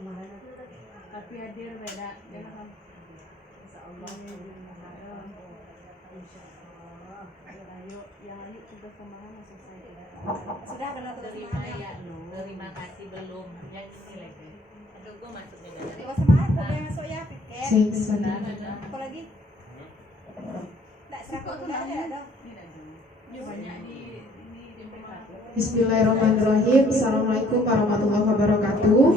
Tapi hadir beda, ya kan? Insyaallah. Insyaallah. Ayo, yang ayo tugas pemahaman selesai. Sudah ada tugas Terima pemahaman. ya, terima kasih belum. Yang ini lagi. Aduh, gue masuknya dari. Tugas pemahaman boleh masuk ya, piket. Apa lagi? Tak seraput udah ada. Banyak di pemahaman. Bismillahirrahmanirrahim. Assalamualaikum warahmatullahi wabarakatuh.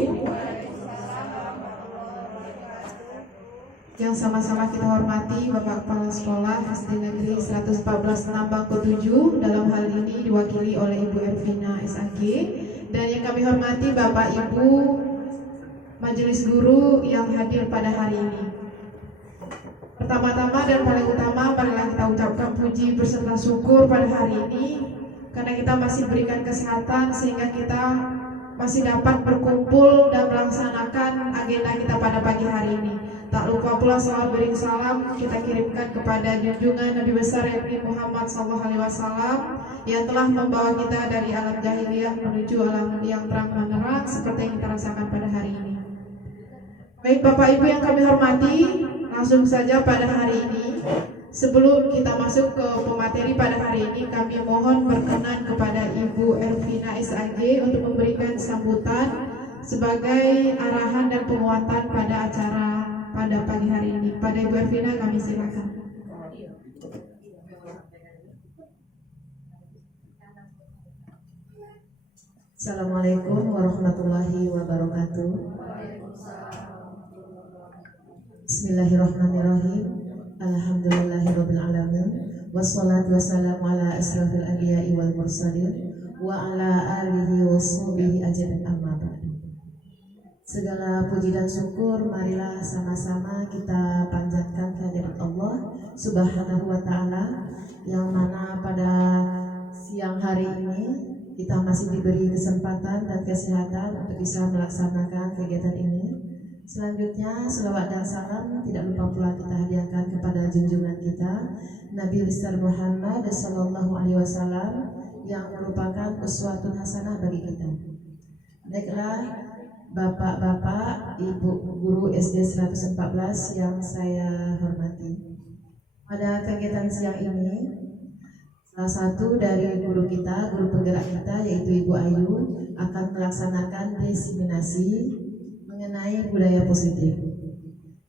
Yang sama-sama kita hormati Bapak Kepala Sekolah SD Negeri 114 Nambangku 7, dalam hal ini diwakili oleh Ibu Ervina SAG, dan yang kami hormati Bapak Ibu Majelis Guru yang hadir pada hari ini. Pertama-tama dan paling utama, marilah kita ucapkan puji beserta syukur pada hari ini karena kita masih berikan kesehatan sehingga kita masih dapat berkumpul dan melaksanakan agenda kita pada pagi hari ini. Tak lupa pula salawat bering salam kita kirimkan kepada junjungan Nabi besar Nabi Muhammad SAW yang telah membawa kita dari alam jahiliyah menuju alam yang terang menerang seperti yang kita rasakan pada hari ini. Baik Bapak Ibu yang kami hormati, langsung saja pada hari ini, sebelum kita masuk ke pemateri pada hari ini, kami mohon berkenan kepada Ibu Ervina SAG untuk memberikan sambutan sebagai arahan dan penguatan pada acara pada pagi hari ini. Pada Ibu Ervina kami silakan. Assalamualaikum warahmatullahi wabarakatuh. Bismillahirrahmanirrahim. Alhamdulillahirabbil alamin. Wassalatu wassalamu ala asrafil anbiya'i wal mursalin wa ala alihi washabihi ajmain, amma ba'du. Segala puji dan syukur marilah sama-sama kita panjatkan kehadirat Allah Subhanahu wa ta'ala, yang mana pada siang hari ini kita masih diberi kesempatan dan kesehatan untuk bisa melaksanakan kegiatan ini. Selanjutnya selawat dan salam tidak lupa pula kita hadiahkan kepada junjungan kita Nabi besar Muhammad sallallahu alaihi wasallam yang merupakan uswatun hasanah bagi kita. Baiklah Bapak-bapak, Ibu Guru SD 114 yang saya hormati, pada kegiatan siang ini salah satu dari guru kita, guru penggerak kita yaitu Ibu Ayu akan melaksanakan diseminasi mengenai budaya positif.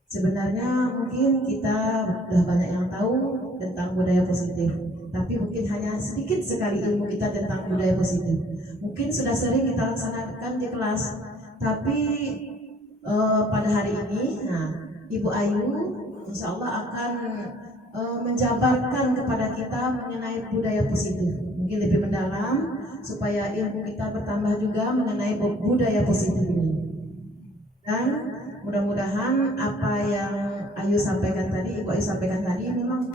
Sebenarnya mungkin kita sudah banyak yang tahu tentang budaya positif, tapi mungkin hanya sedikit sekali ilmu kita tentang budaya positif. Mungkin sudah sering kita laksanakan di kelas, tapi pada hari ini, Ibu Ayu insya Allah akan menjabarkan kepada kita mengenai budaya positif, mungkin lebih mendalam supaya ilmu kita bertambah juga mengenai budaya positif ini. Dan mudah-mudahan apa yang Ayu sampaikan tadi, Ibu Ayu sampaikan tadi memang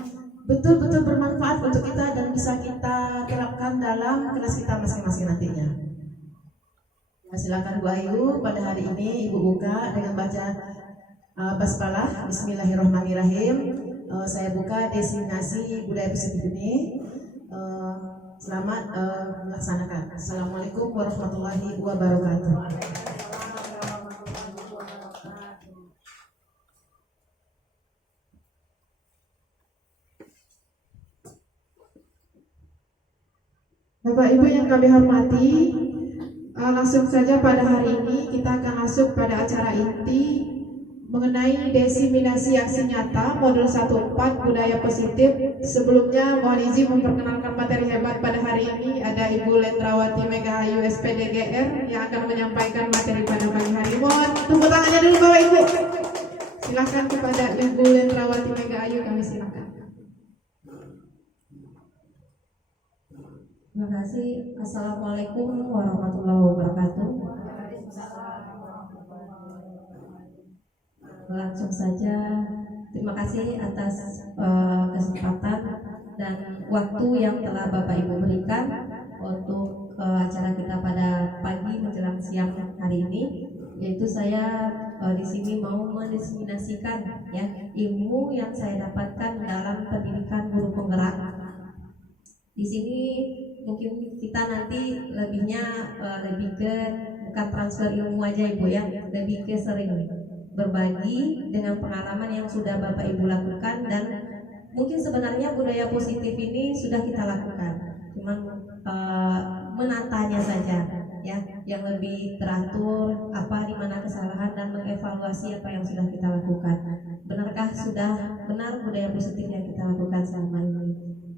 betul-betul bermanfaat untuk kita dan bisa kita terapkan dalam kelas kita masing-masing nantinya. Silakan Bu Ayu, pada hari ini Ibu buka dengan baca basmalah. Bismillahirrahmanirrahim. Saya buka destinasi budaya positif ini. Selamat melaksanakan. Assalamualaikum warahmatullahi wabarakatuh. Bapak Ibu yang kami hormati, langsung saja pada hari ini kita akan masuk pada acara inti mengenai diseminasi aksi nyata modul 14 budaya positif. Sebelumnya mohon izin memperkenalkan materi hebat pada hari ini. Ada Ibu Lendrawati Megahayu SPDGR yang akan menyampaikan materi pada pagi hari. Mohon tepuk tangannya dulu Bapak Ibu. Silakan kepada Ibu Lendrawati Megahayu, kami silakan. Terima kasih. Assalamualaikum warahmatullahi wabarakatuh. Langsung saja, terima kasih atas kesempatan dan waktu yang telah Bapak Ibu berikan untuk acara kita pada pagi menjelang siang hari ini. Yaitu saya di sini mau mendiseminasikan ya ilmu yang saya dapatkan dalam pendidikan guru penggerak. Di sini mungkin kita nanti lebihnya lebih ke bukan transfer ilmu aja Ibu ya, lebih ke sering berbagi dengan pengalaman yang sudah Bapak Ibu lakukan. Dan mungkin sebenarnya budaya positif ini sudah kita lakukan, cuman menatanya saja ya, yang lebih teratur, apa di mana kesalahan, dan mengevaluasi apa yang sudah kita lakukan. Benarkah sudah benar budaya positif yang kita lakukan selama ini?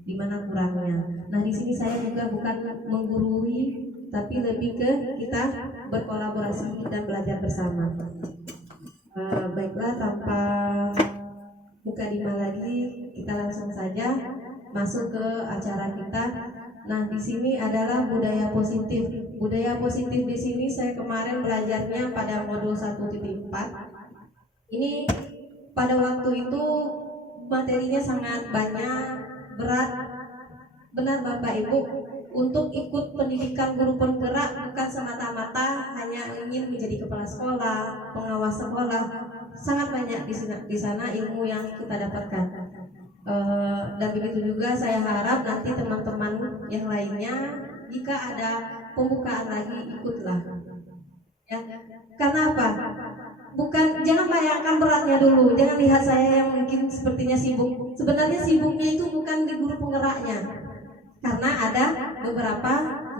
Di mana kurangnya? Nah, di sini saya juga bukan menggurui, tapi lebih ke kita berkolaborasi dan belajar bersama. Baiklah, tanpa buka lima lagi, kita langsung saja masuk ke acara kita. Nah, di sini adalah budaya positif. Budaya positif di sini saya kemarin belajarnya pada modul 1.4. Ini pada waktu itu materinya sangat banyak, berat. Benar Bapak Ibu, untuk ikut pendidikan guru penggerak bukan semata-mata hanya ingin menjadi kepala sekolah, pengawas sekolah. Sangat banyak di sana ilmu yang kita dapatkan. Dan begitu juga saya harap nanti teman-teman yang lainnya jika ada pembukaan lagi ikutlah ya. Karena apa? Jangan bayangkan beratnya dulu. Jangan lihat saya yang mungkin sepertinya sibuk. Sebenarnya sibuknya itu bukan di guru penggeraknya, karena ada beberapa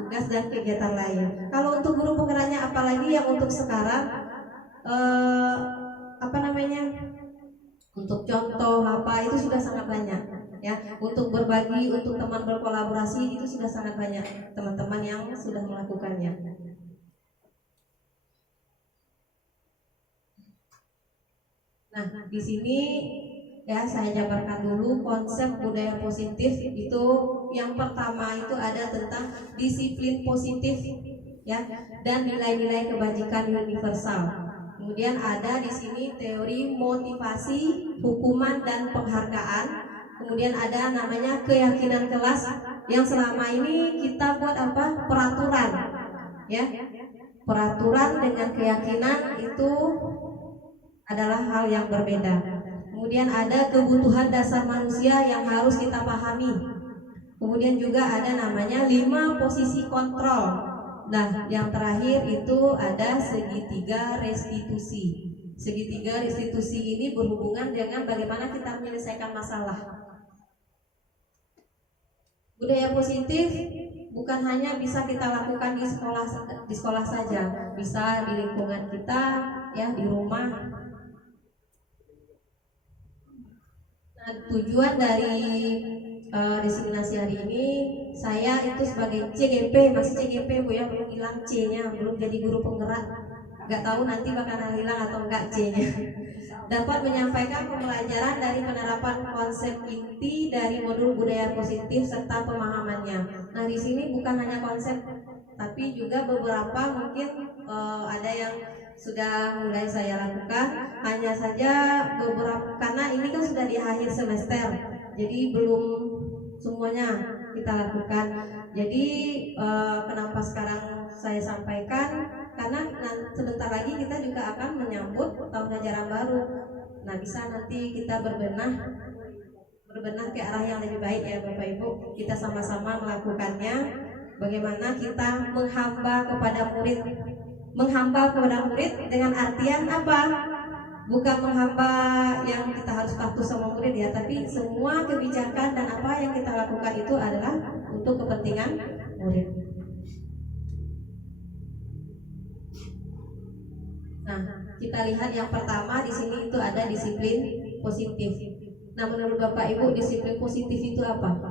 tugas dan kegiatan lain. Kalau untuk guru penggeraknya, apalagi yang untuk sekarang untuk contoh apa itu sudah sangat banyak ya. Untuk berbagi, untuk teman berkolaborasi itu sudah sangat banyak teman-teman yang sudah melakukannya. Nah, di sini ya saya jabarkan dulu konsep budaya positif itu. Yang pertama itu ada tentang disiplin positif ya, dan nilai-nilai kebajikan universal. Kemudian ada di sini teori motivasi, hukuman, dan penghargaan. Kemudian ada namanya keyakinan kelas yang selama ini kita buat apa? Peraturan ya. Peraturan dengan keyakinan itu adalah hal yang berbeda. Kemudian ada kebutuhan dasar manusia yang harus kita pahami. Kemudian juga ada namanya 5 posisi kontrol. Nah, yang terakhir itu ada segitiga restitusi. Segitiga restitusi ini berhubungan dengan bagaimana kita menyelesaikan masalah. Budaya positif bukan hanya bisa kita lakukan di sekolah saja, bisa di lingkungan kita ya, di rumah. Nah, tujuan dari designasi hari ini, saya itu sebagai CGP, masih CGP Bu ya, belum hilang C-nya, belum jadi guru penggerak. Gak tahu nanti bakalan hilang atau enggak C-nya. Dapat menyampaikan pembelajaran dari penerapan konsep inti dari modul budaya positif serta pemahamannya. Nah, di sini bukan hanya konsep, tapi juga beberapa mungkin ada yang sudah mulai saya lakukan. Hanya saja beberapa, karena ini kan sudah di akhir semester, jadi belum semuanya kita lakukan. Jadi kenapa sekarang saya sampaikan, karena sebentar lagi kita juga akan menyambut tahun ajaran baru. Nah, bisa nanti kita berbenah ke arah yang lebih baik ya Bapak Ibu. Kita sama-sama melakukannya. Bagaimana kita menghamba kepada murid. Menghamba kepada murid dengan artian apa? Bukan menghamba yang kita harus patuh sama murid ya, tapi semua kebijakan dan apa yang kita lakukan itu adalah untuk kepentingan murid. Nah, kita lihat yang pertama di sini itu ada disiplin positif. Nah, menurut Bapak Ibu, disiplin positif itu apa?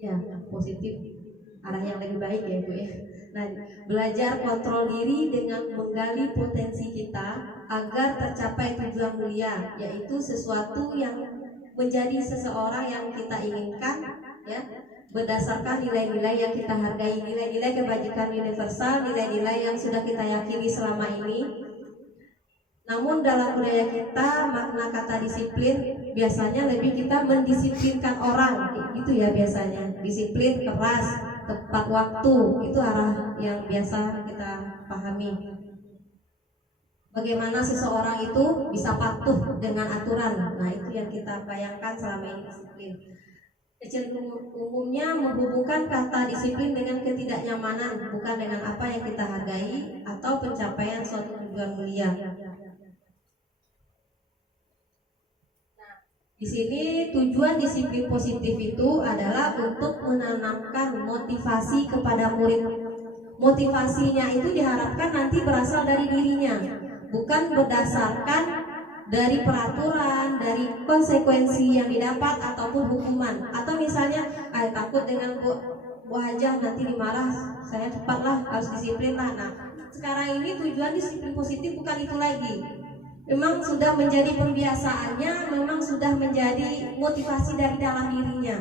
Ya, positif, arah yang lebih baik ya Ibu ya. Nah, belajar kontrol diri dengan menggali potensi kita agar tercapai tujuan mulia, yaitu sesuatu yang menjadi seseorang yang kita inginkan ya, berdasarkan nilai-nilai yang kita hargai, nilai-nilai kebajikan universal, nilai-nilai yang sudah kita yakini selama ini. Namun dalam budaya kita, makna kata disiplin biasanya lebih kita mendisiplinkan orang, gitu ya biasanya. Disiplin keras, tepat waktu, itu arah yang biasa kita pahami. bagaimana seseorang itu bisa patuh dengan aturan. Nah, itu yang kita bayangkan selama ini disiplin. Kecenderungan umumnya menghubungkan kata disiplin dengan ketidaknyamanan, bukan dengan apa yang kita hargai atau pencapaian suatu tujuan mulia. Di sini tujuan disiplin positif itu adalah untuk menanamkan motivasi kepada murid. Motivasinya itu diharapkan nanti berasal dari dirinya, bukan berdasarkan dari peraturan, dari konsekuensi yang didapat ataupun hukuman. Atau misalnya, takut dengan Bu Hajah nanti dimarah, saya cepatlah harus disiplin lah. Nah, sekarang ini tujuan disiplin positif bukan itu lagi. Memang sudah menjadi pembiasaannya, memang sudah menjadi motivasi dari dalam dirinya,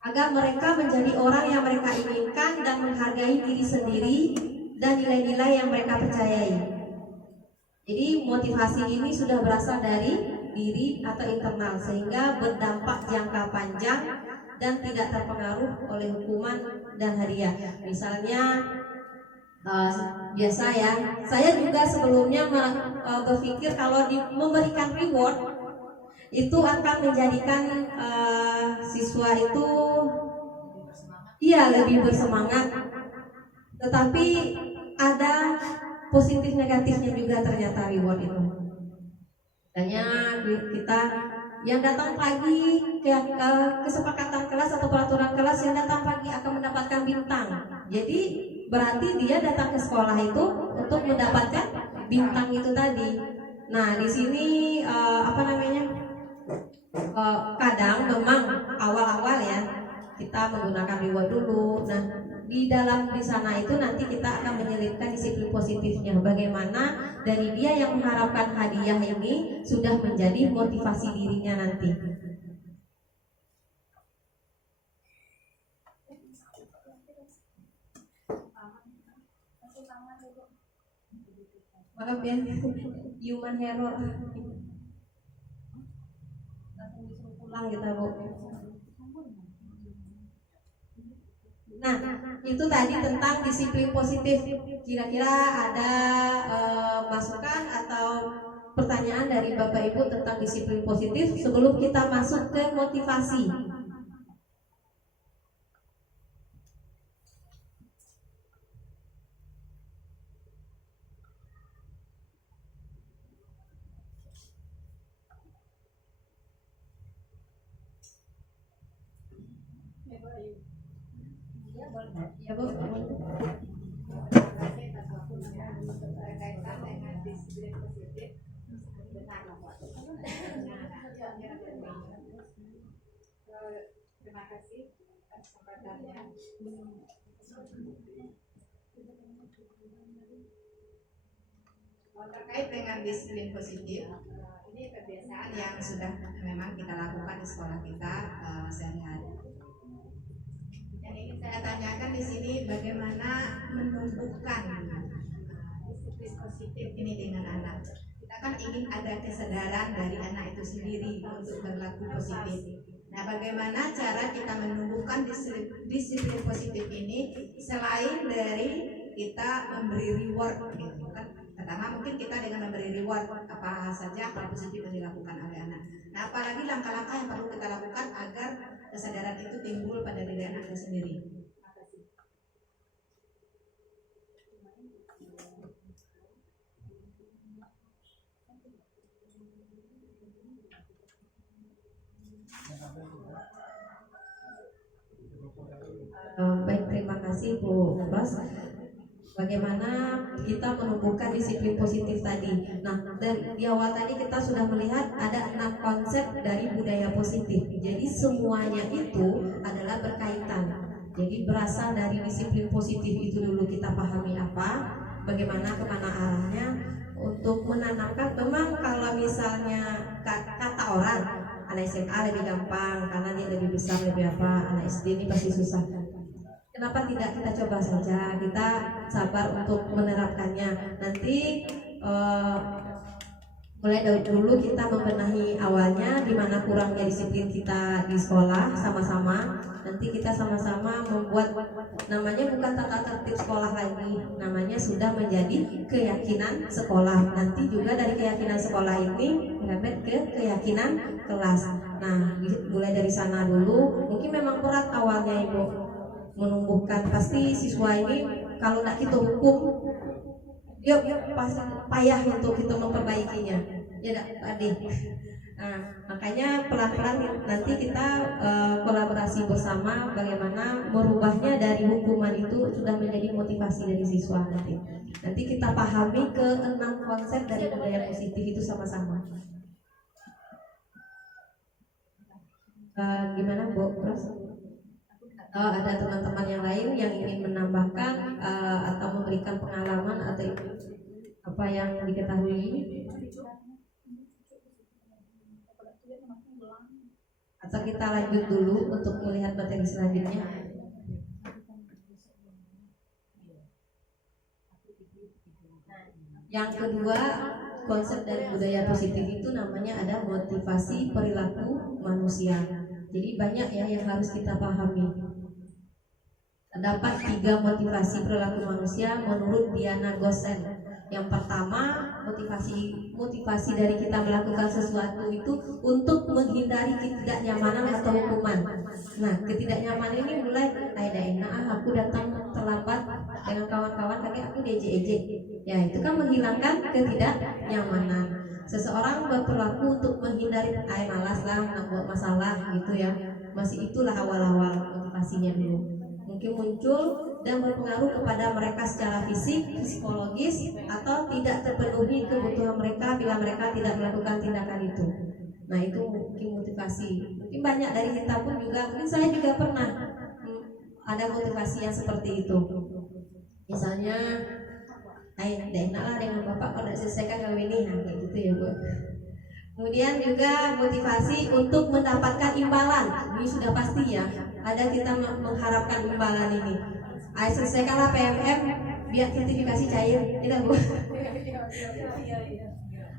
agar mereka menjadi orang yang mereka inginkan dan menghargai diri sendiri dan nilai-nilai yang mereka percayai. Jadi motivasi ini sudah berasal dari diri atau internal, sehingga berdampak jangka panjang dan tidak terpengaruh oleh hukuman dan hadiah. Misalnya biasa ya, saya juga sebelumnya berpikir kalau memberikan reward itu akan menjadikan siswa itu lebih bersemangat. Tetapi ada positif negatifnya juga ternyata reward itu. Makanya kita yang datang pagi ke kesepakatan kelas atau peraturan kelas, yang datang pagi akan mendapatkan bintang. Jadi berarti dia datang ke sekolah itu untuk mendapatkan bintang itu tadi. Nah, di sini kadang memang awal-awal ya kita menggunakan reward dulu. Nah, di sana itu nanti kita akan menyelipkan disiplin positifnya. Bagaimana dari dia yang mengharapkan hadiah ini sudah menjadi motivasi dirinya nanti. Maaf ya, human error. Langsung disuruh pulang kita, Bu. Nah, itu tadi tentang disiplin positif. Kira-kira ada masukan atau pertanyaan dari Bapak Ibu tentang disiplin positif sebelum kita masuk ke motivasi? Ya, Bu. Terima kasih atas kesempatannya. Terkait dengan disiplin positif, ini kebiasaan yang sudah memang kita lakukan di sekolah kita sehari-hari. Yang ingin saya tanyakan di sini, bagaimana menumbuhkan disiplin positif ini dengan anak. Kita kan ingin ada kesadaran dari anak itu sendiri untuk berlaku positif. Nah, bagaimana cara kita menumbuhkan disiplin positif ini selain dari kita memberi reward, gitu kan? Pertama mungkin kita dengan memberi reward apa saja hal positif yang dilakukan oleh anak. Nah, apalagi langkah-langkah yang perlu kita lakukan agar kesadaran itu timbul pada diri anak itu sendiri. Baik, terima kasih Bu Ros. Bagaimana kita menumbuhkan disiplin positif tadi. Nah, di awal tadi kita sudah melihat ada 6 konsep dari budaya positif. Jadi semuanya itu adalah berkaitan. Jadi berasal dari disiplin positif itu dulu kita pahami apa, bagaimana kemana arahnya untuk menanamkan. Memang kalau misalnya kata orang anak SMA lebih gampang karena dia lebih besar lebih apa, anak SD ini pasti susah. Kenapa tidak kita coba saja, kita sabar untuk menerapkannya. Nanti Mulai dari dulu kita membenahi awalnya di mana kurangnya disiplin kita di sekolah sama-sama. Nanti kita sama-sama membuat namanya bukan tata tertib sekolah lagi, namanya sudah menjadi keyakinan sekolah. Nanti juga dari keyakinan sekolah ini merembet ke keyakinan kelas. Nah, mulai dari sana dulu. Mungkin memang berat awalnya Ibu menumbuhkan, pasti siswa ini kalau nak kita hukum yuk pasti payah untuk kita memperbaikinya, ya Pak Adi. Nah, makanya pelan-pelan nanti kita kolaborasi bersama bagaimana merubahnya dari hukuman itu sudah menjadi motivasi dari siswa nanti. Nanti kita pahami ke 6 konsep dari budaya positif itu sama-sama. Gimana Bu? Terus? Ada teman-teman yang lain yang ingin menambahkan atau memberikan pengalaman atau apa yang diketahui, atau kita lanjut dulu untuk melihat materi selanjutnya. Yang kedua, konsep dari budaya positif itu namanya ada motivasi perilaku manusia. Jadi banyak ya yang harus kita pahami. Terdapat 3 motivasi perilaku manusia menurut Diana Gosen. Yang pertama, motivasi dari kita melakukan sesuatu itu untuk menghindari ketidaknyamanan atau hukuman. Nah, ketidaknyamanan ini mulai aku datang terlambat dengan kawan-kawan, tapi aku diejek-ejek. Ya, itu kan menghilangkan ketidaknyamanan. Seseorang berperilaku untuk menghindari malas lah, nak buat masalah gitu ya. Masih itulah awal-awal motivasinya dulu. Mungkin muncul dan berpengaruh kepada mereka secara fisik, psikologis, atau tidak terpenuhi kebutuhan mereka bila mereka tidak melakukan tindakan itu. Nah, itu mungkin motivasi. Mungkin banyak dari kita pun juga, mungkin saya juga pernah ada motivasi yang seperti itu. Misalnya, tidak enak lah dengan bapak kalau tidak selesaikan kawin ini, nah kayak gitu ya Bu. Kemudian juga motivasi untuk mendapatkan imbalan. Ini sudah pasti ya, ada kita mengharapkan imbalan ini. Selesaikanlah PMM biar sertifikasi cair, tidak Bu?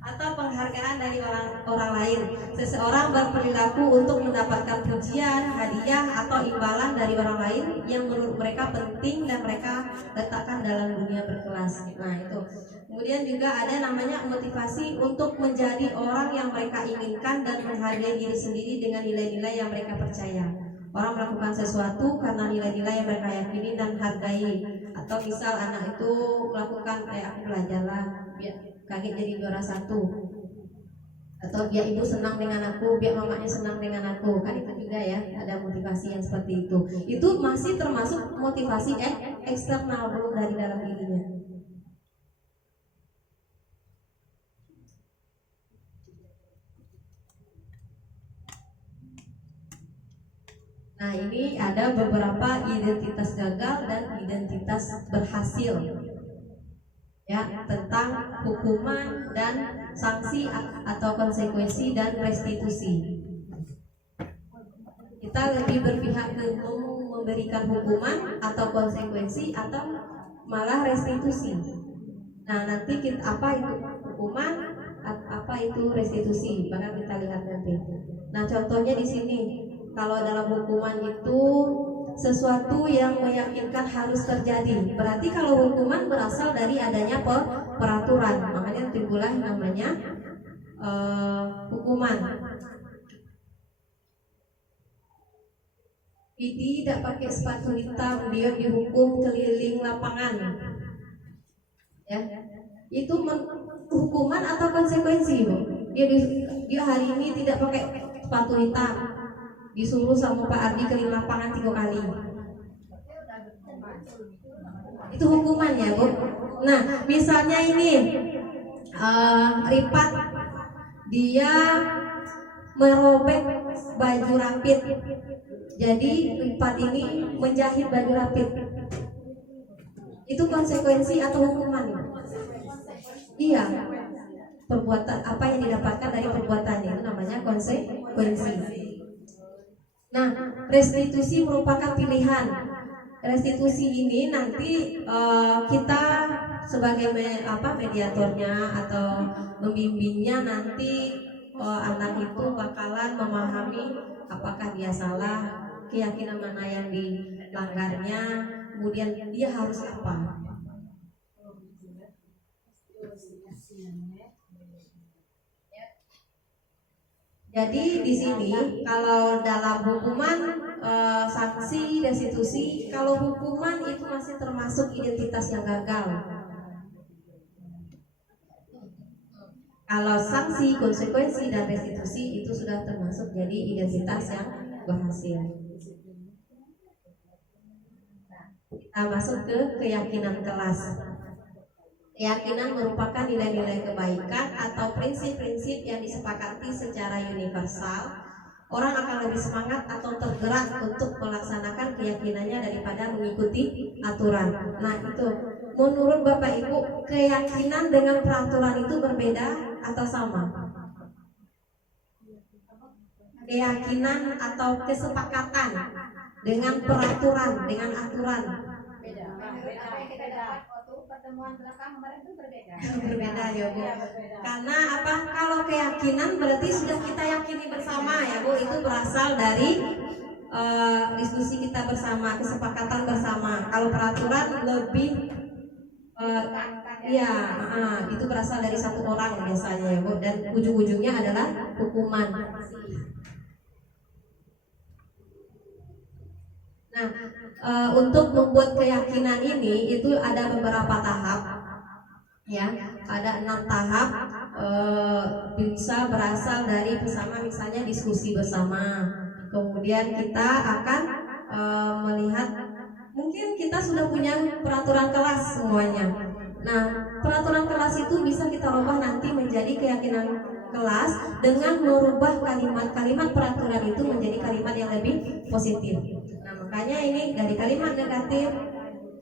Atau penghargaan dari orang lain. Seseorang berperilaku untuk mendapatkan pujian, hadiah, atau imbalan dari orang lain yang menurut mereka penting dan mereka letakkan dalam dunia berkelas. Nah, itu. Kemudian juga ada namanya motivasi untuk menjadi orang yang mereka inginkan dan menghargai diri sendiri dengan nilai-nilai yang mereka percaya. Orang melakukan sesuatu karena nilai-nilai yang mereka yakini dan hargai. Atau misal anak itu melakukan aku belajarlah biar kaget jadi juara 1. Atau biar ibu senang dengan aku, biar mamanya senang dengan aku. Kan itu juga ya, ada motivasi yang seperti itu. Itu masih termasuk motivasi eksternal, belum dari dalam dirinya. Nah, ini ada beberapa identitas gagal dan identitas berhasil, ya, tentang hukuman dan sanksi atau konsekuensi dan restitusi. Kita lebih berpihak ke memberikan hukuman atau konsekuensi atau malah restitusi. Nah, nanti apa itu hukuman, apa itu restitusi, bahkan kita lihat nanti. Nah, contohnya di sini. Kalau dalam hukuman itu sesuatu yang meyakinkan harus terjadi. Berarti kalau hukuman berasal dari adanya peraturan, makanya timbullah namanya hukuman. Didi tidak pakai sepatu hitam, dia dihukum keliling lapangan. Ya, itu hukuman atau konsekuensi, Bu? Dia hari ini tidak pakai sepatu hitam, disuruh sama Pak Ardi keliling lapangan 3 kali. Itu hukuman ya Bu. Nah, misalnya ini Ripat, dia merobek baju rapid. Jadi Ripat ini menjahit baju rapid. Itu konsekuensi atau hukuman? Iya. Perbuatan apa yang didapatkan dari perbuatannya itu namanya konsekuensi. Nah, restitusi merupakan pilihan. Restitusi ini nanti kita sebagai mediatornya atau membimbingnya, nanti anak itu bakalan memahami apakah dia salah, keyakinan mana yang dilanggarnya, kemudian dia harus apa. Jadi di sini kalau dalam hukuman, sanksi, restitusi, kalau hukuman itu masih termasuk identitas yang gagal. Kalau sanksi, konsekuensi, dan restitusi itu sudah termasuk jadi identitas yang berhasil. Kita masuk ke keyakinan kelas. Keyakinan merupakan nilai-nilai kebaikan atau prinsip-prinsip yang disepakati secara universal. Orang akan lebih semangat atau tergerak untuk melaksanakan keyakinannya daripada mengikuti aturan. Nah itu, menurut Bapak Ibu, keyakinan dengan peraturan itu berbeda atau sama? Keyakinan atau kesepakatan dengan peraturan, dengan aturan. Apa yang kita dapat waktu pertemuan belakang kemarin itu berbeda. Berbeda ya Bu. Karena apa? Kalau keyakinan berarti sudah kita yakini bersama ya Bu. Itu berasal dari diskusi kita bersama, kesepakatan bersama. Kalau peraturan lebih itu berasal dari satu orang biasanya ya Bu. Dan ujung-ujungnya adalah hukuman. Nah, untuk membuat keyakinan ini itu ada beberapa tahap, ya. Ada 6 tahap. Bisa berasal dari bersama, misalnya diskusi bersama. Kemudian kita akan melihat, mungkin kita sudah punya peraturan kelas semuanya. Nah, peraturan kelas itu bisa kita rubah nanti menjadi keyakinan kelas dengan merubah kalimat-kalimat peraturan itu menjadi kalimat yang lebih positif. Nah, makanya ini dari kalimat negatif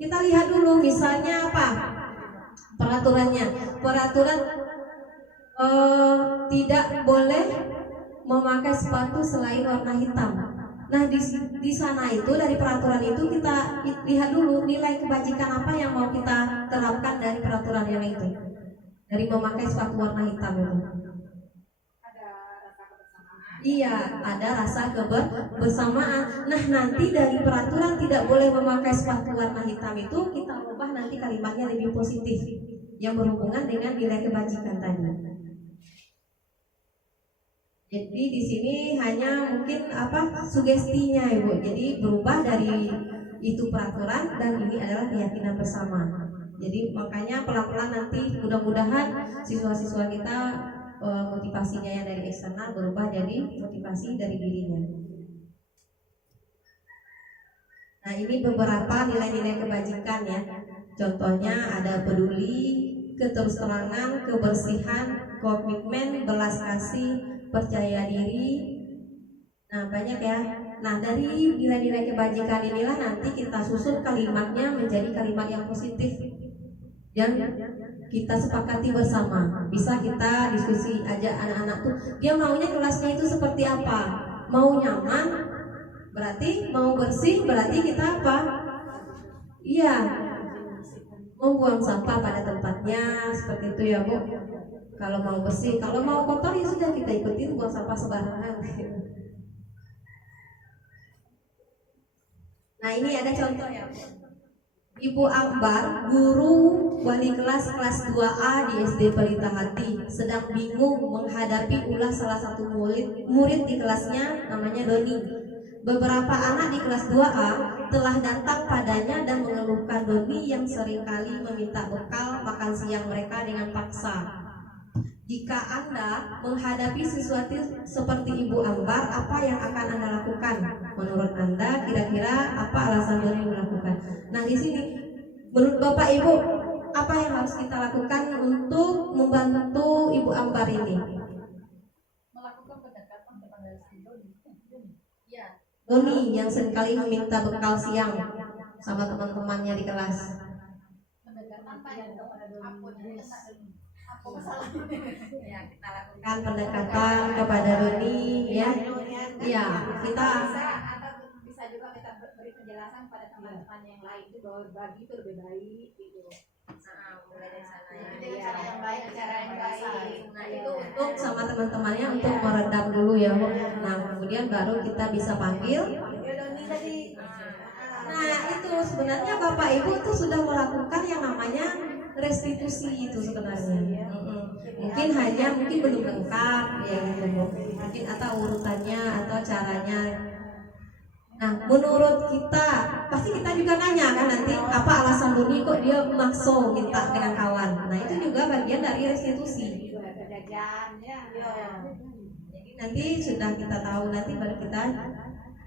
kita lihat dulu, misalnya apa peraturannya. Peraturan tidak boleh memakai sepatu selain warna hitam. Nah, di sana itu dari peraturan itu kita lihat dulu nilai kebajikan apa yang mau kita terapkan dari peraturan yang itu, dari memakai sepatu warna hitam itu. Iya, ada rasa kebersamaan. Nah, nanti dari peraturan tidak boleh memakai sepatu warna hitam itu kita ubah nanti kalimatnya lebih positif yang berhubungan dengan nilai kebajikan tadi. Jadi di sini hanya mungkin sugestinya Ibu. Jadi berubah dari itu peraturan dan ini adalah keyakinan bersama. Jadi makanya pelan-pelan nanti mudah-mudahan siswa-siswa kita motivasinya yang dari eksternal berubah jadi motivasi dari dirinya. Nah, ini beberapa nilai-nilai kebajikan ya. Contohnya ada peduli, keterus-terangan, kebersihan, komitmen, belas kasih, percaya diri. Nah, banyak ya. Nah, dari nilai-nilai kebajikan inilah nanti kita susun kalimatnya menjadi kalimat yang positif yang kita sepakati bersama. Bisa kita diskusi aja anak-anak tuh, dia maunya kelasnya itu seperti apa. Mau nyaman berarti, mau bersih berarti kita apa? Iya, membuang sampah pada tempatnya, seperti itu ya Bu. Kalau mau bersih, kalau mau kotor ya sudah kita ikutin, buang sampah sembarangan. Nah, ini ada contoh ya Bu. Ibu Akbar, guru wali kelas 2A di SD Pelita Hati, sedang bingung menghadapi ulah salah satu murid di kelasnya, namanya Doni. Beberapa anak di kelas 2A telah datang padanya dan mengeluhkan Doni yang seringkali meminta bekal makan siang mereka dengan paksa. Jika Anda menghadapi sesuatu seperti Ibu Akbar, apa yang akan Anda lakukan? Menurut Anda, kira-kira apa alasan Doni melakukan? Nah, di sini menurut Bapak Ibu, apa yang harus kita lakukan untuk membantu Ibu Akbar ini? Melakukan pendekatan kepada si Doni. Ya. Doni yang seringkali meminta bekal siang sama teman-temannya di kelas. Pendekatan pada Doni. Apa masalahnya? Ya, kita lakukan Pendekatan kepada Doni, ya. Iya, kita Bisa juga kita beri penjelasan pada teman-teman yang lain itu bahwa berbagi itu lebih baik gitu. mulai dari sana ya. Dengan cara yang baik, cara yang baik. Nah itu untuk sama teman-temannya untuk meredam dulu ya Bu. Nah kemudian baru kita bisa panggil. Nah itu sebenarnya Bapak Ibu tuh sudah melakukan yang namanya restitusi itu sebenarnya. Mungkin belum lengkap ya gitu Bu. Mungkin atau urutannya atau caranya. Nah menurut kita pasti kita juga nanya kan nanti apa alasan Doni kok dia makso minta dengan kawan. Nah itu juga bagian dari restitusi. Jadi nanti sudah kita tahu nanti baru kita.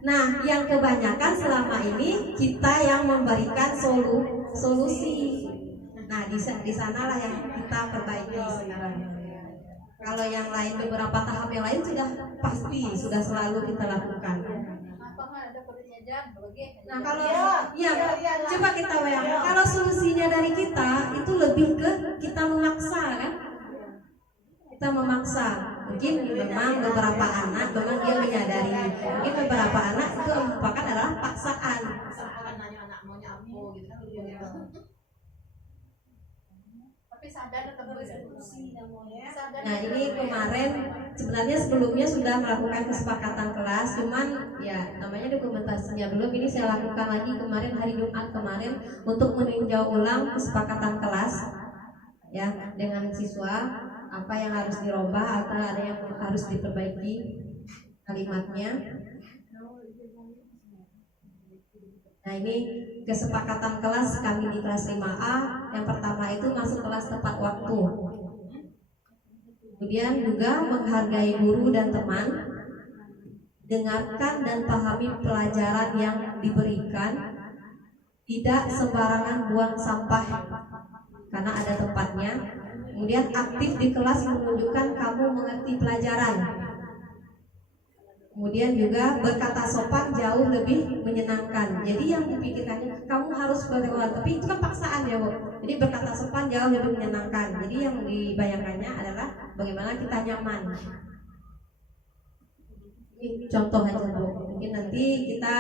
Nah yang kebanyakan selama ini kita yang memberikan solusi. Nah di sanalah yang kita perbaiki sekarang. Kalau yang lain beberapa tahap yang lain sudah pasti sudah selalu kita lakukan. Nah kalau coba kita bayangkan kalau solusinya dari kita itu lebih ke kita memaksa kan? Kita memaksa. Mungkin memang beberapa anak memang dia menyadari. Mungkin beberapa anak itu merupakan adalah paksaan. Nanya anak maunya apa gitu kan. Tapi sadar tetap bereksekusi namanya. Nah ini kemarin sebenarnya sebelumnya sudah melakukan kesepakatan kelas, cuman ya namanya dokumentasinya belum. Ini saya lakukan lagi kemarin hari Jumat kemarin untuk meninjau ulang kesepakatan kelas ya dengan siswa apa yang harus dirubah atau ada yang harus diperbaiki kalimatnya. Nah ini kesepakatan kelas kami di kelas 5A. Yang pertama itu masuk kelas tepat waktu. Kemudian juga menghargai guru dan teman, dengarkan dan pahami pelajaran yang diberikan, tidak sembarangan buang sampah karena ada tempatnya. Kemudian aktif di kelas menunjukkan kamu mengerti pelajaran. Kemudian juga berkata sopan jauh lebih menyenangkan. Jadi yang dipikirkannya kamu harus bagaimana, tapi itu kan paksaan ya Bu. Jadi berkata sopan jauh lebih menyenangkan. Jadi yang dibayangkannya adalah bagaimana kita nyaman. Ini contoh aja Bu. Mungkin nanti kita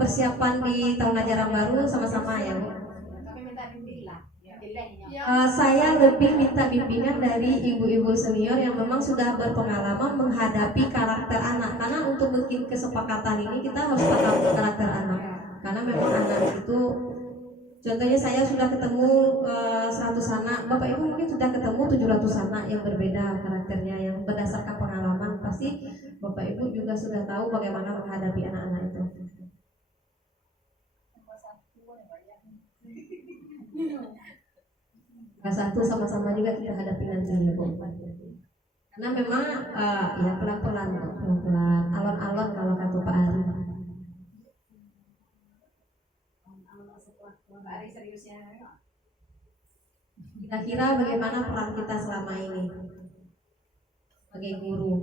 persiapan di tahun ajaran baru sama-sama ya Bu. Saya lebih minta bimbingan dari ibu-ibu senior yang memang sudah berpengalaman menghadapi karakter anak. Karena untuk bikin kesepakatan ini kita harus paham karakter anak. Karena memang anak itu, contohnya saya sudah ketemu 100 anak, Bapak Ibu mungkin sudah ketemu 700 anak yang berbeda karakternya, yang berdasarkan pengalaman. Pasti Bapak Ibu juga sudah tahu bagaimana menghadapi anak-anak itu. Satu sama-sama juga kita hadapi nanti ya Bu. Karena memang ya pelan-pelan, alon-alon kalau kata Pak Ari. Kira-kira bagaimana peran kita selama ini sebagai guru?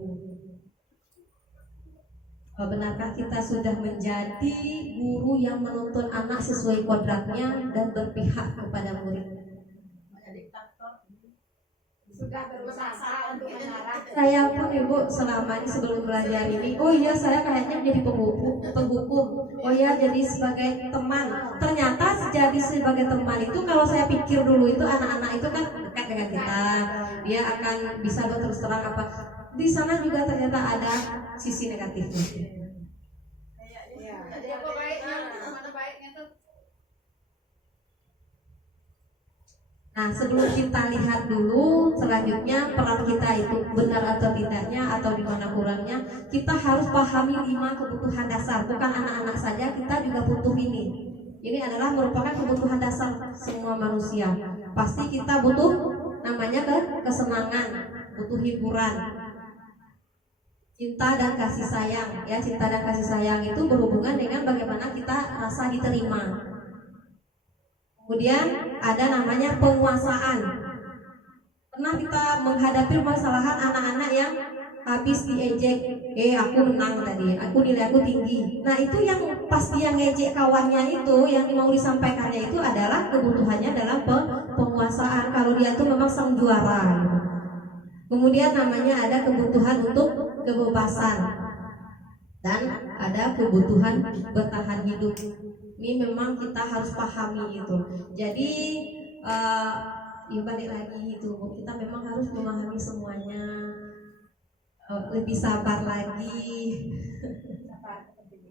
Benarkah kita sudah menjadi guru yang menuntun anak sesuai kodratnya dan berpihak kepada murid? Sudah berusaha untuk mengarahkan. Saya pun Ibu selama ini sebelum belajar ini, oh iya saya kayaknya jadi penghukum, oh iya jadi sebagai teman. Ternyata jadi sebagai teman itu kalau saya pikir dulu itu anak-anak itu kan dekat dengan kita, dia akan bisa berterus terang apa. Di sana juga ternyata ada sisi negatifnya. Jadi apa baiknya? Mana baiknya tuh? Nah sebelum kita lihat dulu selanjutnya peran kita itu benar atau tidaknya atau di mana kurangnya, kita harus pahami 5 kebutuhan dasar. Bukan anak-anak saja, kita juga butuh ini. Ini adalah merupakan kebutuhan dasar semua manusia. Pasti kita butuh namanya kesenangan, butuh hiburan, cinta dan kasih sayang. Ya, cinta dan kasih sayang itu berhubungan dengan bagaimana kita rasa diterima. Kemudian ada namanya penguasaan. Pernah kita menghadapi permasalahan anak-anak yang habis diejek, aku menang tadi, nilai aku tinggi. Nah itu yang pasti yang ngejek kawannya itu, yang mau disampaikannya itu adalah kebutuhannya dalam penguasaan. Kalau dia itu memang sang juara. Kemudian namanya ada kebutuhan untuk kebebasan dan ada kebutuhan bertahan hidup. Ini memang kita harus pahami itu. Jadi ya balik lagi itu kita memang harus memahami semuanya, lebih sabar lagi.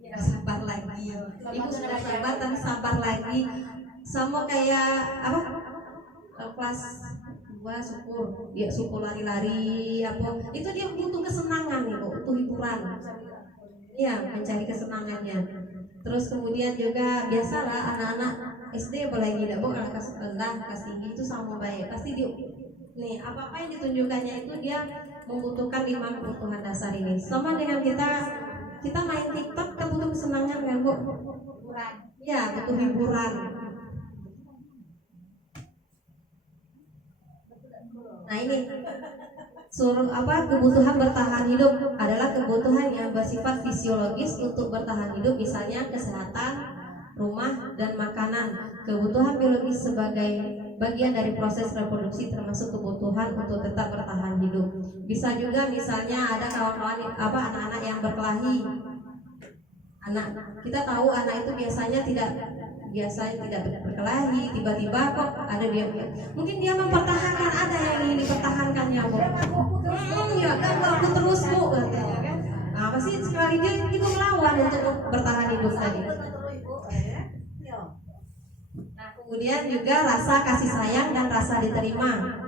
Ya, sabar lagi. Ibu sudah sabar dan sabar lagi. Sama kayak apa? Kelas 2 syukur, dia syukur lari-lari apa? Itu dia butuh kesenangan nih, butuh hiburan. Iya, mencari kesenangannya. Terus kemudian juga biasalah anak-anak SD apalagi tidak boleh kelas rendah, kelas tinggi itu sama baik. Pasti dia nih apa-apa yang ditunjukkannya itu dia membutuhkan 5 kebutuhan dasar ini. Sama dengan kita main TikTok, kita butuh kesenangan kan Bu? Hiburan. Ya, butuh hiburan. Nah ini kebutuhan bertahan hidup adalah kebutuhan yang bersifat fisiologis untuk bertahan hidup, misalnya kesehatan, rumah, dan makanan. Kebutuhan biologis sebagai bagian dari proses reproduksi termasuk kebutuhan untuk tetap bertahan hidup. Bisa juga misalnya ada kawan-kawan anak-anak yang berkelahi. Kita tahu anak itu biasanya tidak berkelahi, tiba-tiba kok ada dia mungkin dia mempertahankan, ada yang ingin dipertahankannya Bu. Ya kan aku terus Bu katanya kan. Nah, pasti sekali dia itu melawan untuk bertahan hidup tadi. Nah, kemudian juga rasa kasih sayang dan rasa diterima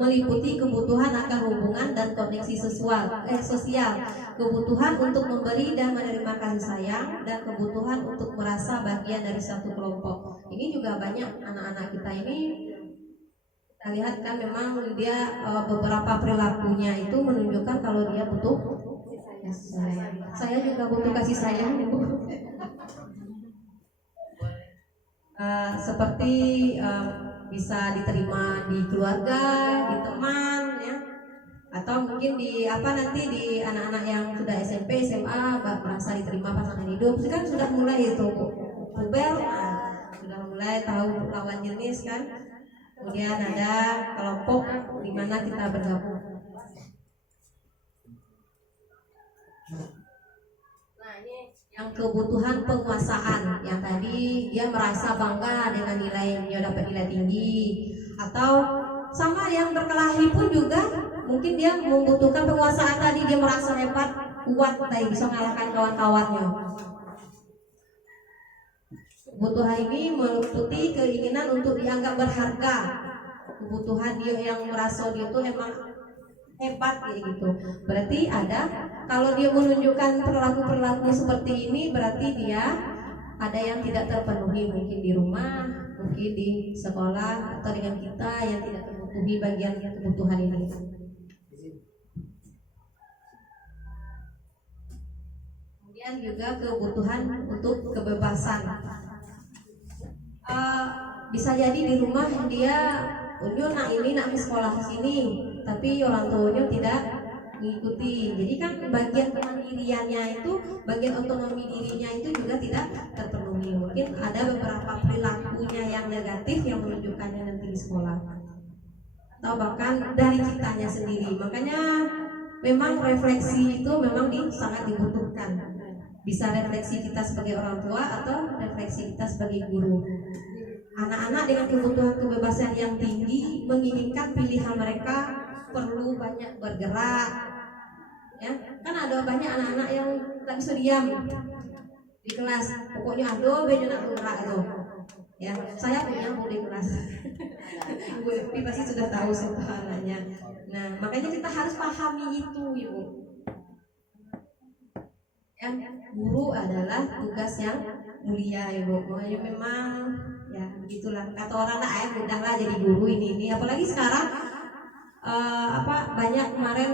meliputi kebutuhan akan hubungan dan koneksi sosial, kebutuhan untuk memberi dan menerima kasih sayang, dan kebutuhan untuk merasa bagian dari satu kelompok. Ini juga banyak anak-anak kita ini kita lihat kan memang dia beberapa perilakunya itu menunjukkan kalau dia butuh kasih sayang. Saya juga butuh kasih sayang Ibu. Seperti bisa diterima di keluarga, di teman, ya, atau mungkin di nanti di anak-anak yang sudah SMP, SMA, merasa diterima pasangan hidup, kan sudah mulai itu puber, sudah mulai tahu lawan jenis kan. Kemudian ada kelompok di mana kita bergabung. Yang kebutuhan penguasaan, yang tadi dia merasa bangga dengan nilainya, dapat nilai tinggi, atau sama yang berkelahi pun juga mungkin dia membutuhkan penguasaan tadi, dia merasa hebat, kuat, tadi bisa mengalahkan kawan-kawannya. Kebutuhan ini meliputi keinginan untuk dianggap berharga, kebutuhan dia yang merasa dia itu emang hebat kayak gitu. Berarti kalau dia menunjukkan perilaku seperti ini, berarti dia ada yang tidak terpenuhi, mungkin di rumah, mungkin di sekolah, atau dengan kita yang tidak terpenuhi bagian kebutuhan ini. Kemudian juga kebutuhan untuk kebebasan. Bisa jadi di rumah dia nak sekolah ke sini, tapi orang tuanya tidak mengikuti. Jadi kan bagian kemandiriannya itu, bagian otonomi dirinya itu juga tidak terpenuhi. Mungkin ada beberapa perilakunya yang negatif yang menunjukkannya nanti di sekolah, atau bahkan dari kitanya sendiri. Makanya memang refleksi itu memang sangat dibutuhkan. Bisa refleksi kita sebagai orang tua atau refleksi kita sebagai guru. Anak-anak dengan kebutuhan kebebasan yang tinggi menginginkan pilihan mereka perlu banyak bergerak, ya kan ada banyak anak-anak yang tak bisa diam di kelas, pokoknya beda nak bergerak itu, ya saya punya di kelas. Ibu Evi pasti sudah tahu siapa anaknya. Nah makanya kita harus pahami itu Ibu. Yang guru adalah tugas yang mulia Ibu. Makanya memang ya begitulah kata orang mudahlah jadi guru ini apalagi sekarang banyak kemarin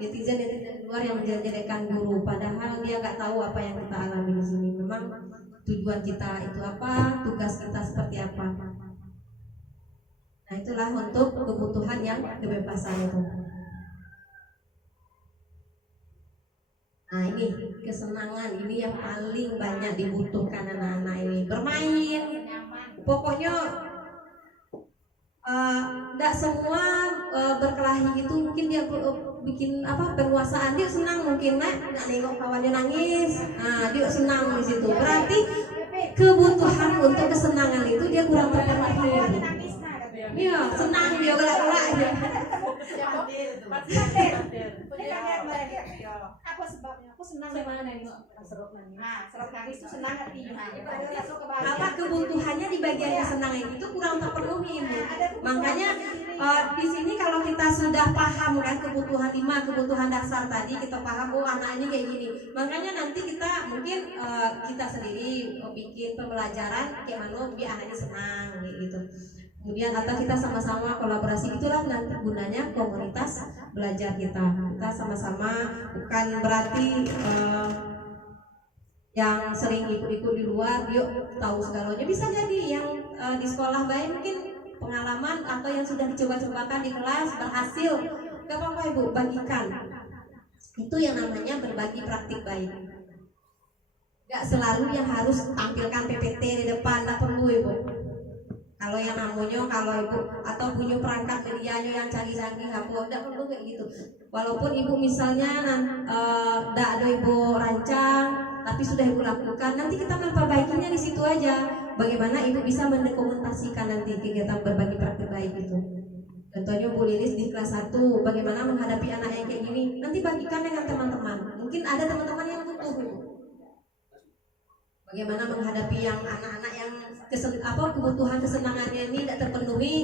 netizen luar yang menjelek-jelekan guru, padahal dia nggak tahu apa yang kita alami di sini. Memang tujuan kita itu apa, tugas kita seperti apa. Nah itulah untuk kebutuhan yang kebebasan itu. Nah ini kesenangan, ini yang paling banyak dibutuhkan anak-anak ini. Bermain, pokoknya tidak semua berkelahi itu mungkin dia bikin penguasaan, dia senang mungkin nak nengok kawannya nangis, dia senang di situ. Berarti kebutuhan untuk kesenangan itu dia kurang terpenuhi. Iya, senang dia gelak-gelak dia. Apa sebabnya? Aku senang di mana nih? Serut nangis. Nah, serut nangis itu senang hatinya. Apa kebutuhannya di bagian kesenangan itu kurang terpenuhi Ibu. Makanya di sini kalau kita sudah paham kan kebutuhan dasar tadi, kita paham oh anak ini kayak gini. Makanya nanti kita mungkin kita sendiri bikin pembelajaran kayak mana biar anaknya senang gitu. Kemudian atau kita sama-sama kolaborasi, itulah nanti gunanya komunitas belajar kita. Kita sama-sama, bukan berarti yang sering ikut-ikut di luar yuk tahu segalanya. Bisa jadi yang di sekolah baik mungkin pengalaman atau yang sudah dicoba-cobakan di kelas berhasil, gak apa-apa Ibu, bagikan. Itu yang namanya berbagi praktik baik. Gak selalu yang harus tampilkan PPT di depan, tak perlu Ibu. Kalau yang namanya kalau Ibu atau punya perangkat medianya yang canggih-canggih, nggak perlu kayak gitu. Walaupun Ibu misalnya nggak ada Ibu rancang, tapi sudah Ibu lakukan, nanti kita memperbaikinya di situ aja. Bagaimana Ibu bisa mendokumentasikan nanti kegiatan berbagi praktik baik itu. Contohnya Bu Lilis di kelas 1, bagaimana menghadapi anak yang kayak gini, nanti bagikan dengan teman-teman. Mungkin ada teman-teman yang butuh Ibu. Bagaimana menghadapi yang anak-anak yang kebutuhan kesenangannya ini tidak terpenuhi,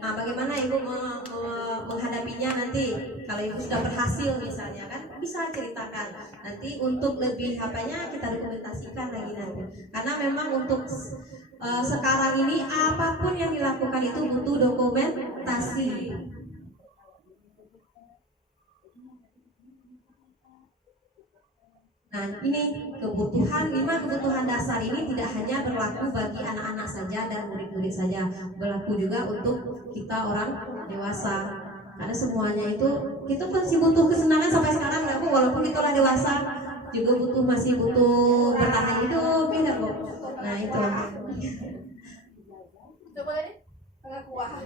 nah, bagaimana Ibu menghadapinya nanti kalau Ibu sudah berhasil misalnya kan bisa ceritakan nanti untuk lebih kita dokumentasikan lagi nanti, karena memang untuk sekarang ini apapun yang dilakukan itu butuh dokumentasi. Nah ini kebutuhan 5 kebutuhan dasar ini tidak hanya berlaku bagi anak-anak saja dan murid-murid saja, berlaku juga untuk kita orang dewasa. Karena semuanya itu kita masih butuh kesenangan sampai sekarang nggak Bu, walaupun kita orang dewasa juga masih butuh bertahan hidup, beda Bu. Nah itu. Coba ini pengakuan.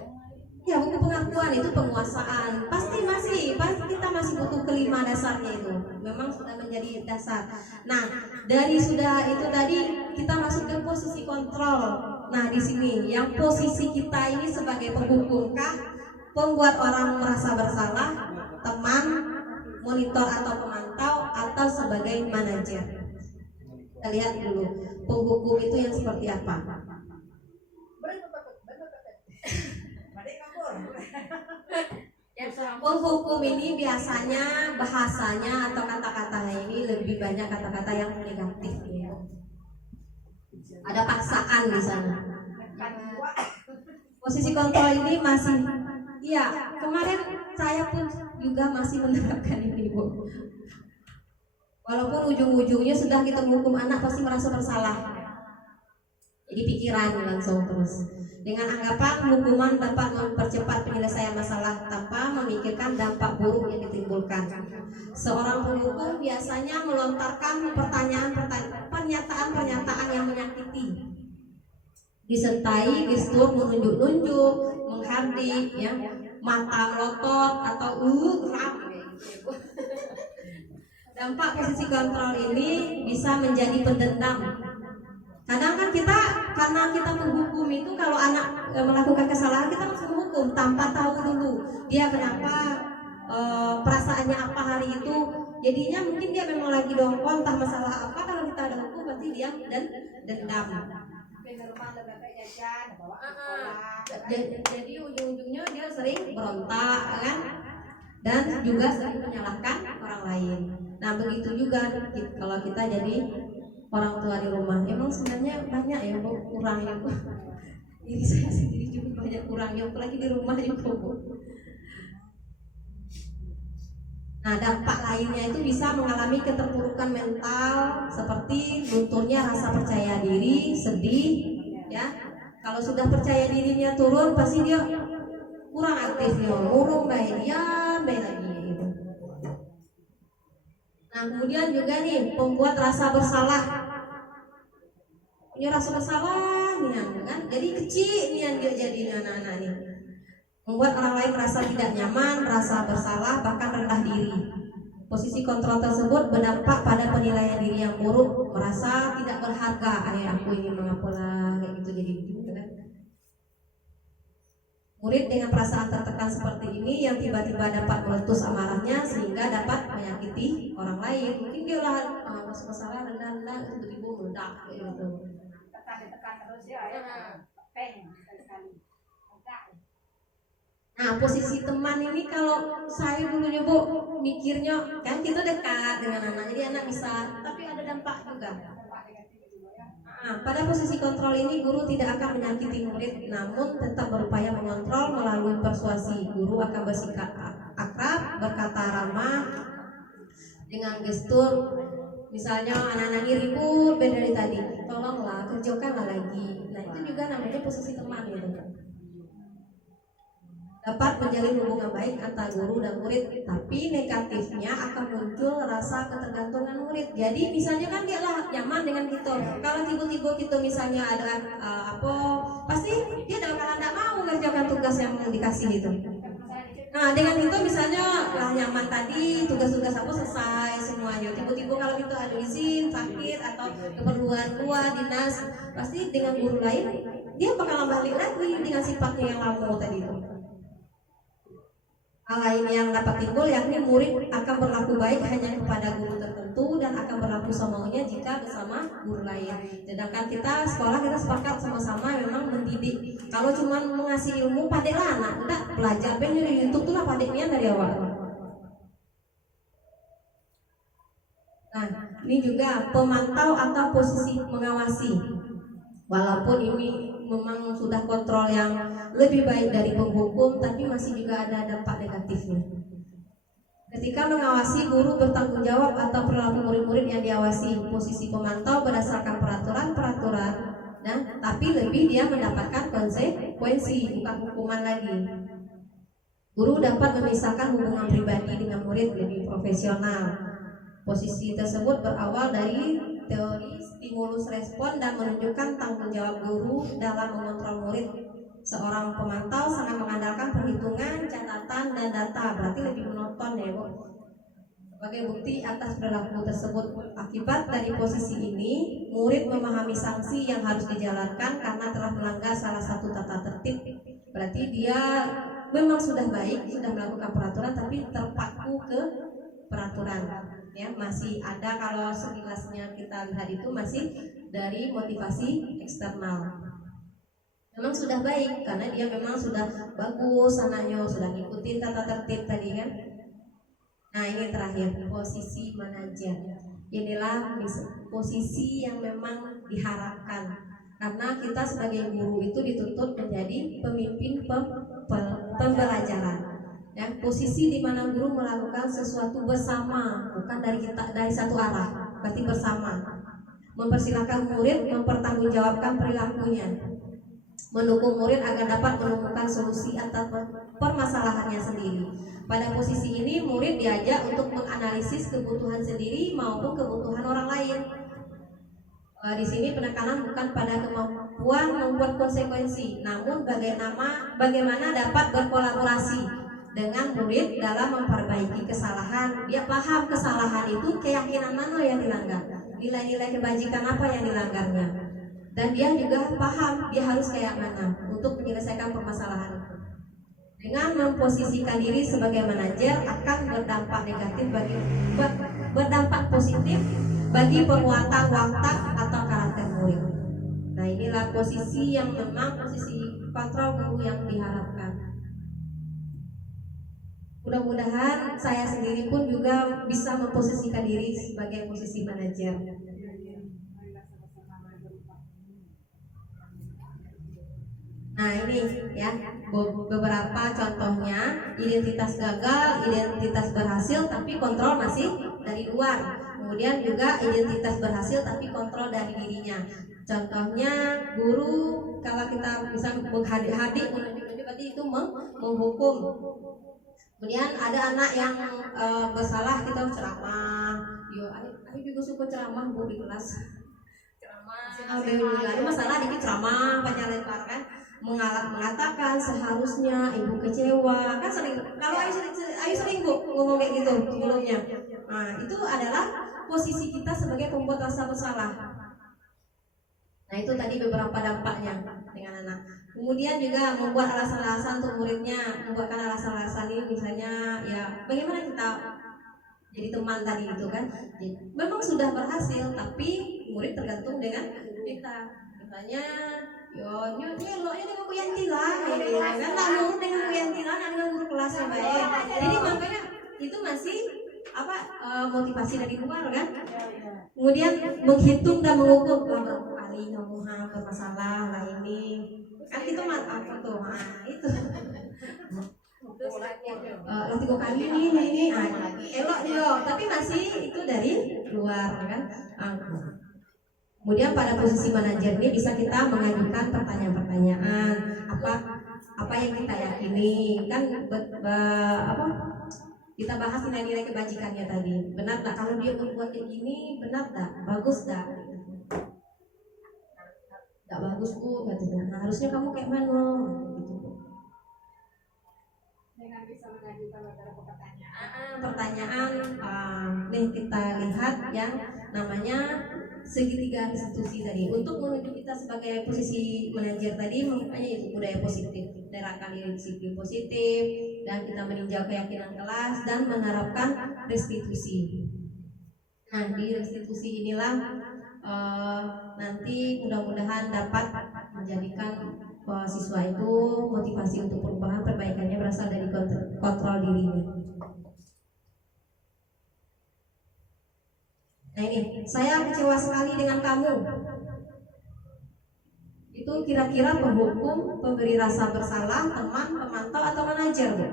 Ya buku pengakuan itu penguasaan. Pasti kita masih butuh kelima dasarnya itu. Memang sudah menjadi dasar. Nah, dari sudah itu tadi kita masuk ke posisi kontrol. Nah, di sini yang posisi kita ini sebagai penghukumkah, pembuat orang merasa bersalah, teman, monitor atau pemantau, atau sebagai manajer. Kita lihat dulu penghukum itu yang seperti apa. Penghukum ini biasanya bahasanya atau kata-katanya ini lebih banyak kata-kata yang negatif ya. Ada paksaan di sana. Posisi kontrol ini masih, iya kemarin saya pun juga masih menerapkan ini Bu. Walaupun ujung-ujungnya sudah kita menghukum anak pasti merasa bersalah. Jadi pikiran langsung terus. Dengan anggapan hukuman dapat mempercepat penyelesaian masalah tanpa memikirkan dampak buruk yang ditimbulkan. Seorang penghukum biasanya melontarkan pernyataan-pernyataan yang menyakiti, disertai gestur menunjuk-nunjuk, menghardik, ya, mata melotot atau gerak. Dampak posisi kontrol ini bisa menjadi pendendam. Kadang kan karena kita menghukum itu, kalau anak melakukan kesalahan kita langsung menghukum tanpa tahu dulu dia kenapa, perasaannya apa hari itu. Jadinya mungkin dia memang lagi dongkol entah masalah apa, kalau kita ada hukum berarti dia dendam. Jadi ujung-ujungnya dia sering berontak kan, dan juga sering menyalahkan orang lain. Nah begitu juga kalau kita jadi orang tua di rumah, emang sebenarnya banyak ya Bu kurangnya Bu. Diri saya sendiri juga banyak kurangnya, apalagi di rumah juga Bu. Nah dampak lainnya itu bisa mengalami keterpurukan mental seperti lunturnya rasa percaya diri, sedih, ya. Kalau sudah percaya dirinya turun, pasti dia kurang aktifnya, murung baik lagi gitu. Nah kemudian juga nih pembuat rasa bersalah. Punya rasa bersalah nih kan, jadi kecil nih dia jadi anak-anak nih. Membuat orang lain merasa tidak nyaman, merasa bersalah, bahkan rendah diri. Posisi kontrol tersebut berdampak pada penilaian diri yang buruk, merasa tidak berharga. Aku ini mengapalah kayak gitu, jadi begitu kan. Murid dengan perasaan tertekan seperti ini yang tiba-tiba dapat meletus amarahnya sehingga dapat menyakiti orang lain. Mungkin dia lah masuk masalah rendah-rendah tiba-tiba meledak gitu. Tekan terus ya, peng sekali-sekali. Nah, posisi teman ini kalau saya dulunya Bu mikirnya kan kita dekat dengan anak, jadi anak bisa, tapi ada dampak juga. Nah, pada posisi kontrol ini guru tidak akan menyakiti murid, namun tetap berupaya mengontrol melalui persuasi. Guru akan bersikap akrab, berkata ramah, dengan gestur. Misalnya anak-anak ini ribut beda dari tadi, tolonglah kerjakanlah lagi. Nah, itu juga namanya posisi teman gitu. Dapat menjalin hubungan baik antara guru dan murid, tapi negatifnya akan muncul rasa ketergantungan murid. Jadi misalnya kan dia lah nyaman dengan kita. Kalau tiba-tiba kita misalnya ada pasti dia tidak mau mengerjakan tugas yang dikasih itu. Nah, dengan itu misalnya lah nyaman tadi, tugas-tugas aku selesai semuanya. Tiba-tiba kalau kita ada izin, sakit atau keperluan keluar dinas, pasti dengan guru lain dia bakalan balik lagi dengan sifatnya yang lama tadi itu. Hal lain yang dapat timbul yakni murid akan berlaku baik hanya kepada guru tertentu dan akan berlaku semaunya jika bersama guru lain. Sedangkan kita sekolah kita sepakat sama-sama memang mendidik. Kalau cuma mengasih ilmu padahal anak enggak belajar ben dari YouTube tuh lah padeknya dari awal. Nah, ini juga pemantau atau posisi mengawasi. Walaupun ini memang sudah kontrol yang lebih baik dari penghukum, tapi masih juga ada dampak negatifnya. Ketika mengawasi, guru bertanggung jawab atau perilaku murid-murid yang diawasi. Posisi pemantau berdasarkan peraturan-peraturan, tapi lebih dia mendapatkan konsekuensi, bukan hukuman lagi. Guru dapat memisahkan hubungan pribadi dengan murid lebih profesional. Posisi tersebut berawal dari teori stimulus respon dan menunjukkan tanggung jawab guru dalam mengontrol murid. Seorang pemantau sangat mengandalkan perhitungan, catatan, dan data, berarti lebih menonton ya Bu. Sebagai bukti atas perilaku tersebut, akibat dari posisi ini, murid memahami sanksi yang harus dijalankan karena telah melanggar salah satu tata tertib. Berarti dia memang sudah baik, sudah melakukan peraturan, tapi terpaku ke peraturan. Ya, masih ada kalau sekilasnya kita lihat itu masih dari motivasi eksternal. Memang sudah baik karena dia memang sudah bagus anaknya, sudah ngikutin tata tertib tadi kan. Nah, ini terakhir posisi manajer. Inilah posisi yang memang diharapkan karena kita sebagai guru itu dituntut menjadi pemimpin pembelajaran. Ya, posisi di mana guru melakukan sesuatu bersama, bukan dari satu arah, berarti bersama. Mempersilahkan murid mempertanggungjawabkan perilakunya, mendukung murid agar dapat menemukan solusi atas permasalahannya sendiri. Pada posisi ini, murid diajak untuk menganalisis kebutuhan sendiri maupun kebutuhan orang lain. Di sini penekanan bukan pada kemampuan membuat konsekuensi, namun bagaimana dapat berkolaborasi dengan murid dalam memperbaiki kesalahan. Dia paham kesalahan itu keyakinan mana yang dilanggar, nilai-nilai kebajikan apa yang dilanggarnya, dan dia juga paham dia harus kayak mana untuk menyelesaikan permasalahan itu. Dengan memposisikan diri sebagai manajer akan berdampak negatif berdampak positif bagi penguatan watak atau karakter murid. Nah, inilah posisi yang memang posisi kontrol guru yang diharapkan. Mudah-mudahan saya sendiri pun juga bisa memposisikan diri sebagai posisi manajer. Nah, ini ya beberapa contohnya: identitas gagal, identitas berhasil tapi kontrol masih dari luar. Kemudian juga identitas berhasil tapi kontrol dari dirinya. Contohnya guru, kalau kita bisa menghadik menunjuk berarti itu menghukum. Kemudian ada anak yang bersalah, kita ceramah. Yo, aku juga suka ceramah Bu di kelas. Ceramah. Ada masalah dikit ceramah banyak lempar kan. Mengatakan seharusnya ibu kecewa kan sering. Kalau ayu sering Bu ngomong kayak gitu sebelumnya. Nah, itu adalah posisi kita sebagai pembuat rasa bersalah. Nah itu tadi beberapa dampaknya dengan anak. Kemudian juga membuat alasan-alasan untuk muridnya, membuatkan alasan-alasan ini misalnya ya bagaimana kita jadi teman tadi itu kan. Memang sudah berhasil tapi murid tergantung dengan kita. Misalnya yo lo ini dengan Bu Yanti lah, kan tak nurut dengan Bu Yanti lah, dengan guru kelas yang baik. Jadi makanya itu masih motivasi dari luar kan. Kemudian menghitung dan mengukur berapa kali kamu bermasalah lah ini kan itu apa tuh itu lah 3 kali ini elok dia tapi masih itu dari luar kan. Kemudian pada posisi manajer ini bisa kita mengajukan pertanyaan-pertanyaan apa yang kita yakini kan kita bahas nilai-nilai kebajikannya tadi. Benar tak kalau dia berbuat kayak gini, benar tak? Bagus tak? Tak bagus Bu, katanya. Nah, harusnya kamu kayak mana? Gitu. Dengan bisa mengajukan beberapa pertanyaan. Nih kita lihat yang namanya segitiga institusi tadi. Untuk menuju kita sebagai posisi manajer tadi, makanya itu budaya positif, menerapkan disiplin positif, dan kita meninjau keyakinan kelas dan menerapkan restitusi. Nah di restitusi inilah nanti mudah-mudahan dapat menjadikan siswa itu motivasi untuk perubahan perbaikannya berasal dari kontrol dirinya. Nah ini, saya kecewa sekali dengan kamu. Itu kira-kira penghukum, pemberi rasa bersalah, teman, pemantau atau manajer, Bu?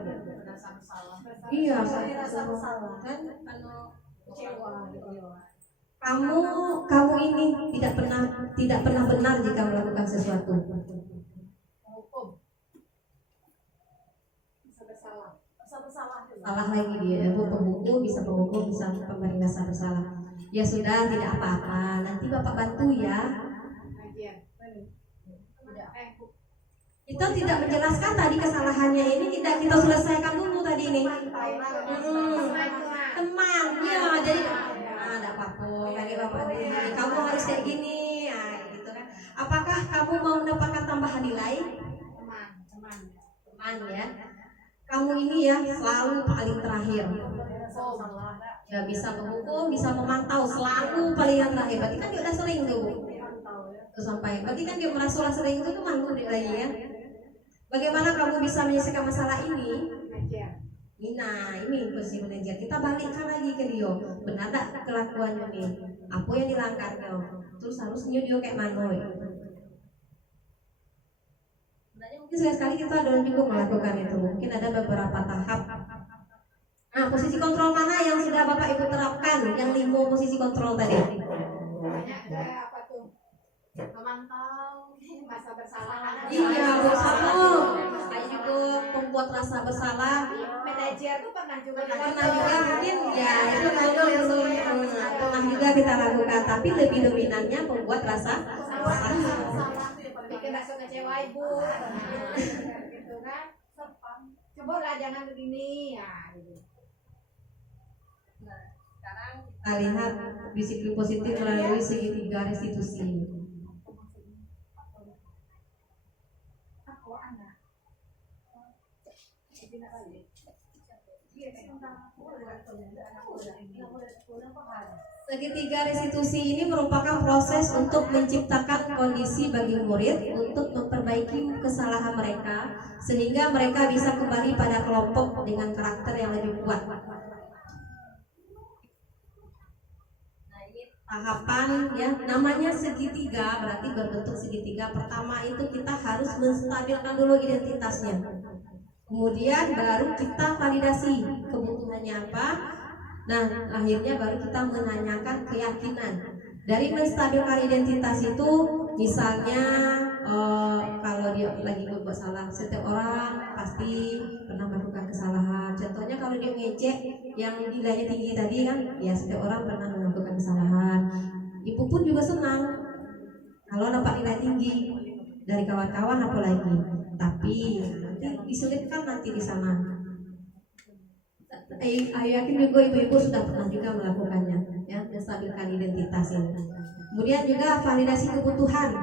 Rasa bersalah. Iya, Rasa bersalah. kan Kecewa. kamu ini tidak pernah benar jika melakukan sesuatu. Hukum. Rasa bersalah. Rasa bersalah. Salah lagi dia, penghukum bisa pemberi rasa bersalah. Ya sudah, tidak apa-apa. Nanti Bapak bantu ya. Kita tidak menjelaskan tadi kesalahannya ini, tidak kita selesaikan dulu tadi ini. Teman, ya jadi ada apa-apa kayak Bapak ini. Kamu harus kayak gini, gitu kan. Apakah kamu mau mendapatkan tambahan nilai? Teman ya. Kamu ini ya selalu paling terakhir. Ya bisa menghukum, bisa memantau, selalu paling yang terakhir. Berarti kan dia udah sering tuh Bu. Tuh sampai. Berarti kan dia merasa sering itu mantu dia lagi ya. Bagaimana kamu bisa menyelesaikan masalah ini? Nah, ini posisi manajer. Kita balikkan lagi ke dia. Benar tak kelakuannya nih? Apa yang dilanggarnya? Terus harusnya dia kayak mana? Sebenarnya mungkin sekali kita ada juga melakukan itu. Mungkin ada beberapa tahap. Nah, posisi kontrol mana yang sudah Bapak Ibu terapkan? Yang 5 posisi kontrol tadi. Banyak apa tuh? Memantau masa bersalah. Iya, bersama. Saya juga membuat rasa bersalah. Manajer tuh pernah juga Mungkin ya itu pernah juga kita lakukan, tapi lebih dominannya membuat rasa bersalah. Bikin rasa kecewa Ibu. Gitu kan? Coba lah jangan begini ya. Sekarang kita lihat disiplin positif melalui segitiga restitusi. Segitiga restitusi ini merupakan proses untuk menciptakan kondisi bagi murid untuk memperbaiki kesalahan mereka sehingga mereka bisa kembali pada kelompok dengan karakter yang lebih kuat. Nah, ini tahapan ya, namanya segitiga, berarti berbentuk segitiga. Pertama itu kita harus menstabilkan dulu identitasnya. Kemudian baru kita validasi kebutuhannya apa. Nah, akhirnya baru kita menanyakan keyakinan. Dari menstabilkan identitas itu, misalnya kalau dia lagi berbuat salah, setiap orang pasti pernah melakukan kesalahan. Contohnya kalau dia ngecek yang nilainya tinggi tadi kan, ya setiap orang pernah melakukan kesalahan. Ibu pun juga senang kalau dapat nilai tinggi dari kawan-kawan apalagi. Tapi nanti disulitkan nanti di sana. Aku yakin juga ibu-ibu sudah pernah juga melakukannya, ya, menstabilkan identitas ini. Kemudian juga validasi kebutuhan.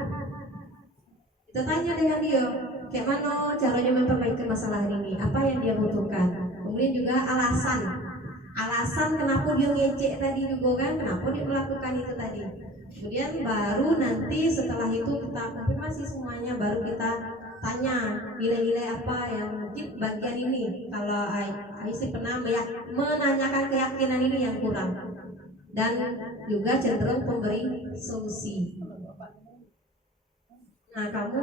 Kita tanya dengan dia, kayak mana caranya memperbaiki masalah ini, apa yang dia butuhkan. Kemudian juga alasan kenapa dia ngecek tadi juga kan, kenapa dia melakukan itu tadi. Kemudian baru nanti setelah itu kita konfirmasi semuanya, baru kita tanya nilai-nilai apa yang mungkin bagian ini. Kalau Ai sih pernah menanyakan keyakinan ini yang kurang, dan juga cenderung pemberi solusi. Nah, kamu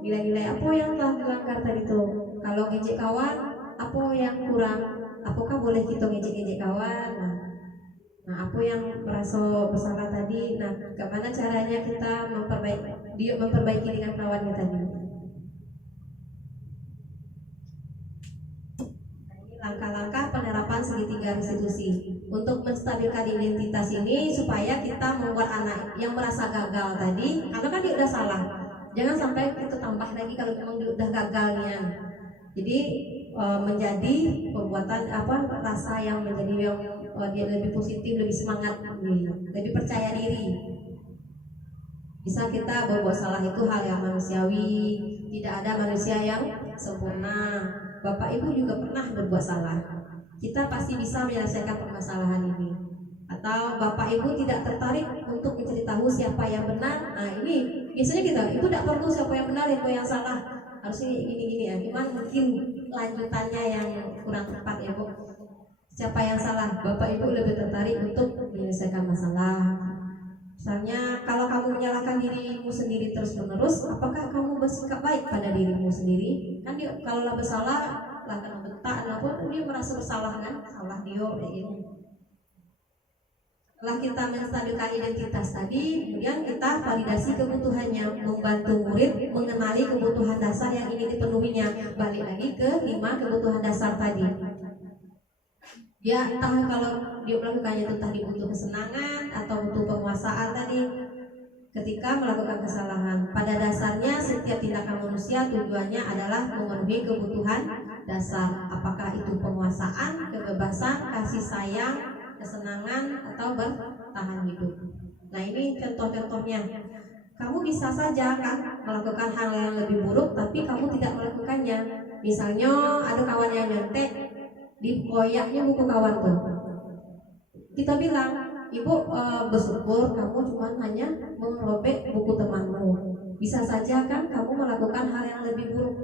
nilai-nilai apa yang telah dilanggar tadi itu? Kalau ngejek kawan, apa yang kurang? Apakah boleh kita ngejek-ngejek kawan? Nah, apa yang merasa bersalah tadi? Nah, bagaimana caranya kita memperbaiki dengan kawannya tadi? Langkah-langkah penerapan segitiga restitusi untuk menstabilkan identitas ini supaya kita membuat anak yang merasa gagal tadi, karena kan dia udah salah, jangan sampai kita tambah lagi kalau memang dia udah gagalnya. Jadi menjadi perbuatan rasa yang menjadi yang dia lebih positif, lebih semangat, lebih percaya diri. Bisa kita berbuat salah itu hal yang manusiawi, tidak ada manusia yang sempurna. Bapak Ibu juga pernah berbuat salah. Kita pasti bisa menyelesaikan permasalahan ini. Atau Bapak Ibu tidak tertarik untuk mencari tahu siapa yang benar. Nah, ini biasanya kita Ibu tidak perlu siapa yang benar, siapa yang salah. Harusnya gini-gini ya. Cuman mungkin lanjutannya yang kurang tepat ya Bu. Siapa yang salah? Bapak Ibu lebih tertarik untuk menyelesaikan masalah. Misalnya kalau kamu menyalahkan dirimu sendiri terus-menerus, apakah kamu bersikap baik pada dirimu sendiri? Kan dia kalau lah bersalah, lah kena bentak, apapun dia merasa bersalah kan, salah dia kayak gitu. Setelah kita menstabilkan identitas tadi, kemudian kita validasi kebutuhannya, membantu murid mengenali kebutuhan dasar yang ingin dipenuhinya. Balik lagi ke 5 kebutuhan dasar tadi. Ya entah kalau dia melakukannya itu tadi butuh kesenangan atau butuh penguasaan tadi ketika melakukan kesalahan. Pada dasarnya setiap tindakan manusia tujuannya adalah memenuhi kebutuhan dasar. Apakah itu penguasaan, kebebasan, kasih sayang, kesenangan, atau bertahan hidup. Nah ini contoh-contohnya. Kamu bisa saja kan melakukan hal yang lebih buruk tapi kamu tidak melakukannya. Misalnya ada kawan yang nyontek, dikoyaknya buku kawan tuh. Kita bilang, Ibu bersyukur kamu cuma hanya merobek buku temanmu. Bisa saja kan kamu melakukan hal yang lebih buruk.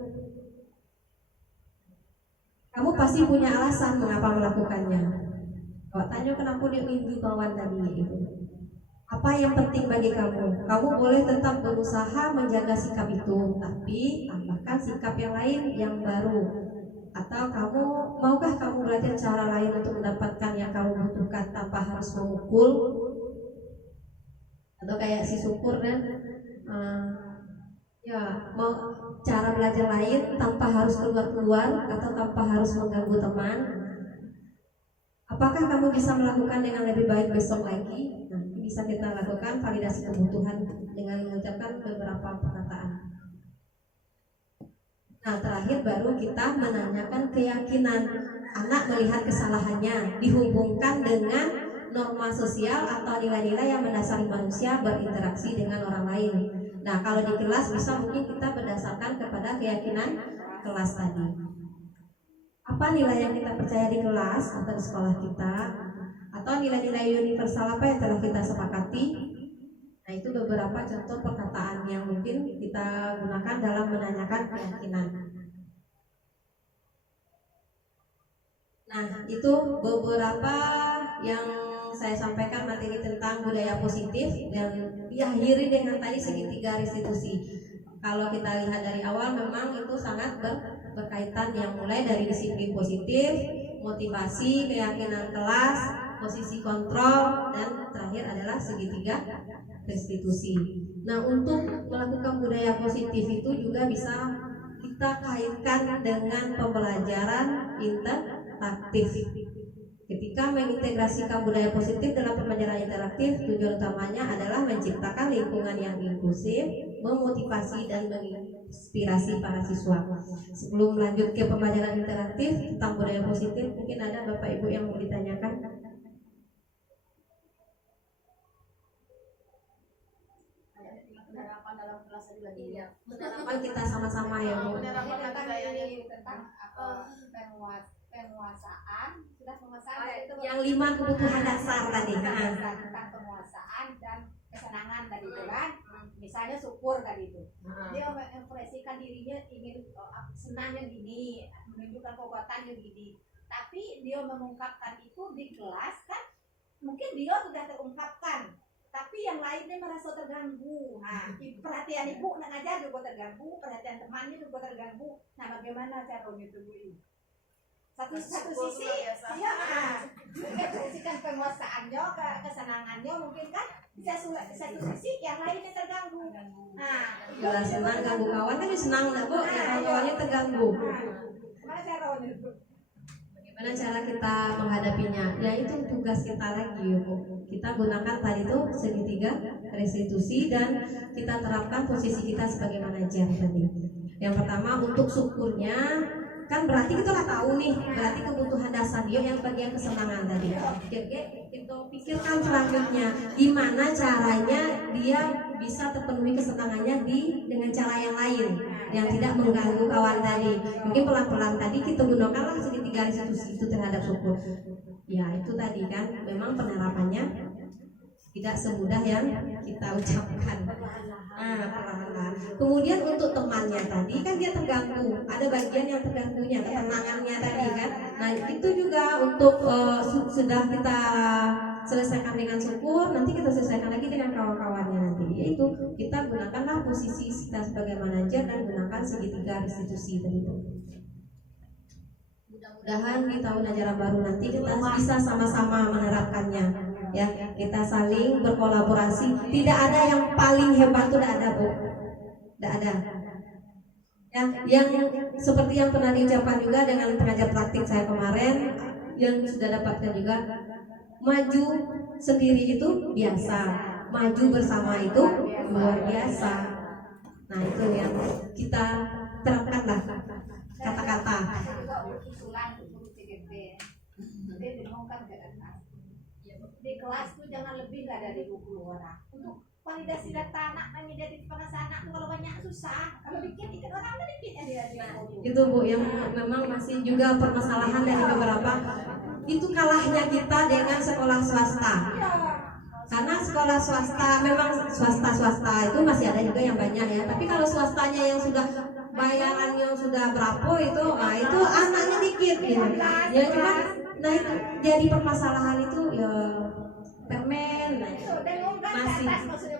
Kamu pasti punya alasan mengapa melakukannya. Kalau tanya kenapa dia mimpi kawan tadi itu. Apa yang penting bagi kamu? Kamu boleh tetap berusaha menjaga sikap itu, tapi tambahkan sikap yang lain yang baru. Atau maukah kamu belajar cara lain untuk mendapatkan yang kamu butuhkan tanpa harus memukul? Atau kayak si syukur kan, mau cara belajar lain tanpa harus keluar atau tanpa harus mengganggu teman? Apakah kamu bisa melakukan dengan lebih baik besok lagi? Nah, bisa kita lakukan validasi kebutuhan dengan mengucapkan beberapa perkataan. Nah, terakhir baru kita menanyakan keyakinan. Anak melihat kesalahannya dihubungkan dengan norma sosial atau nilai-nilai yang mendasari manusia berinteraksi dengan orang lain. Nah, kalau di kelas bisa mungkin kita berdasarkan kepada keyakinan kelas tadi. Apa nilai yang kita percaya di kelas atau di sekolah kita? Atau nilai-nilai universal apa yang telah kita sepakati? Nah, itu beberapa contoh perkataan yang mungkin kita gunakan dalam menanyakan keyakinan. Nah, itu beberapa yang saya sampaikan materi tentang budaya positif dan diakhiri dengan tadi segitiga restitusi. Kalau kita lihat dari awal memang itu sangat berkaitan yang mulai dari disiplin positif, motivasi, keyakinan kelas, posisi kontrol, dan terakhir adalah segitiga restitusi. Nah, untuk melakukan budaya positif itu juga bisa kita kaitkan dengan pembelajaran interaktif. Ketika mengintegrasikan budaya positif dalam pembelajaran interaktif, tujuan utamanya adalah menciptakan lingkungan yang inklusif, memotivasi dan menginspirasi para siswa. Sebelum lanjut ke pembelajaran interaktif tentang budaya positif, mungkin ada Bapak Ibu yang mau ditanyakan? penerapan dalam kelas lagi ya. Penerapan kita sama-sama ya Bu. Tentang penguasaan, sudah penguasaan itu Yang 5 kebutuhan dasar tadi. tentang penguasaan dan kesenangan tadi itu kan. Misalnya syukur tadi itu. Dia mengekspresikan dirinya ingin senangnya gini, menunjukkan kekuatannya gini. Tapi dia mengungkapkan itu di kelas kan, mungkin dia sudah terungkapkan, tapi yang lainnya merasa terganggu. Nah, perhatian ibu nak ngajar juga terganggu, perhatian temannya juga terganggu. Nah, bagaimana caranya itu Bu? Satu sisi dia mengekspresikan penguasaannya, kesenangannya mungkin kan, satu sisi yang lainnya terganggu. Nah, Bila senang ganggu kawan kan senang enggak Bu? Nah, kawannya terganggu. Gimana caranya itu? Bagaimana cara kita menghadapinya? Ya itu tugas kita lagi ya Bu. Kita gunakan tadi itu segitiga restitusi dan kita terapkan posisi kita sebagai manajer tadi. Yang pertama untuk syukurnya kan berarti kita udah tahu nih, berarti kebutuhan dasar dia yang bagian kesenangan tadi. Kita pikirkan selanjutnya gimana caranya dia bisa terpenuhi kesenangannya dengan cara yang lain yang tidak mengganggu kawan tadi. Mungkin pelan-pelan tadi kita gunakanlah segitiga restitusi itu terhadap syukur. Ya itu tadi kan memang penerapannya tidak semudah yang kita ucapkan. Perlahan-lahan. Kemudian untuk temannya tadi kan dia terganggu, ada bagian yang terganggunya, ketenangannya tadi kan. Nah itu juga untuk sudah kita selesaikan dengan syukur, nanti kita selesaikan lagi dengan kawan-kawannya nanti. Yaitu kita gunakanlah posisi kita sebagai manajer dan gunakan segitiga restitusi tadi itu. Mudah-mudahan di tahun ajaran baru nanti kita bisa sama-sama menerapkannya. Ya, kita saling berkolaborasi. Tidak ada yang paling hebat, itu tidak ada Bu. Tidak ada. Ya, yang seperti yang pernah diucapkan juga dengan pengajar praktik saya kemarin, yang sudah dapatkan juga, maju sendiri itu biasa, maju bersama itu luar biasa. Nah itu yang kita terapkanlah kata-kata. Di kelas tuh jangan lebih nggak dari 20 orang. Untuk validasi data anak, identifikasi anak tuh kalau banyak susah. Kalau dikit orang kan dikit ya dia. Itu Bu yang memang masih juga permasalahan dari beberapa. Itu kalahnya kita dengan sekolah swasta. Karena sekolah swasta memang swasta itu masih ada juga yang banyak ya. Tapi kalau swastanya yang sudah bayaran yang sudah berapa itu, nah itu anaknya dikit gitu. Ya cuma nah itu jadi permasalahan itu ya permen masih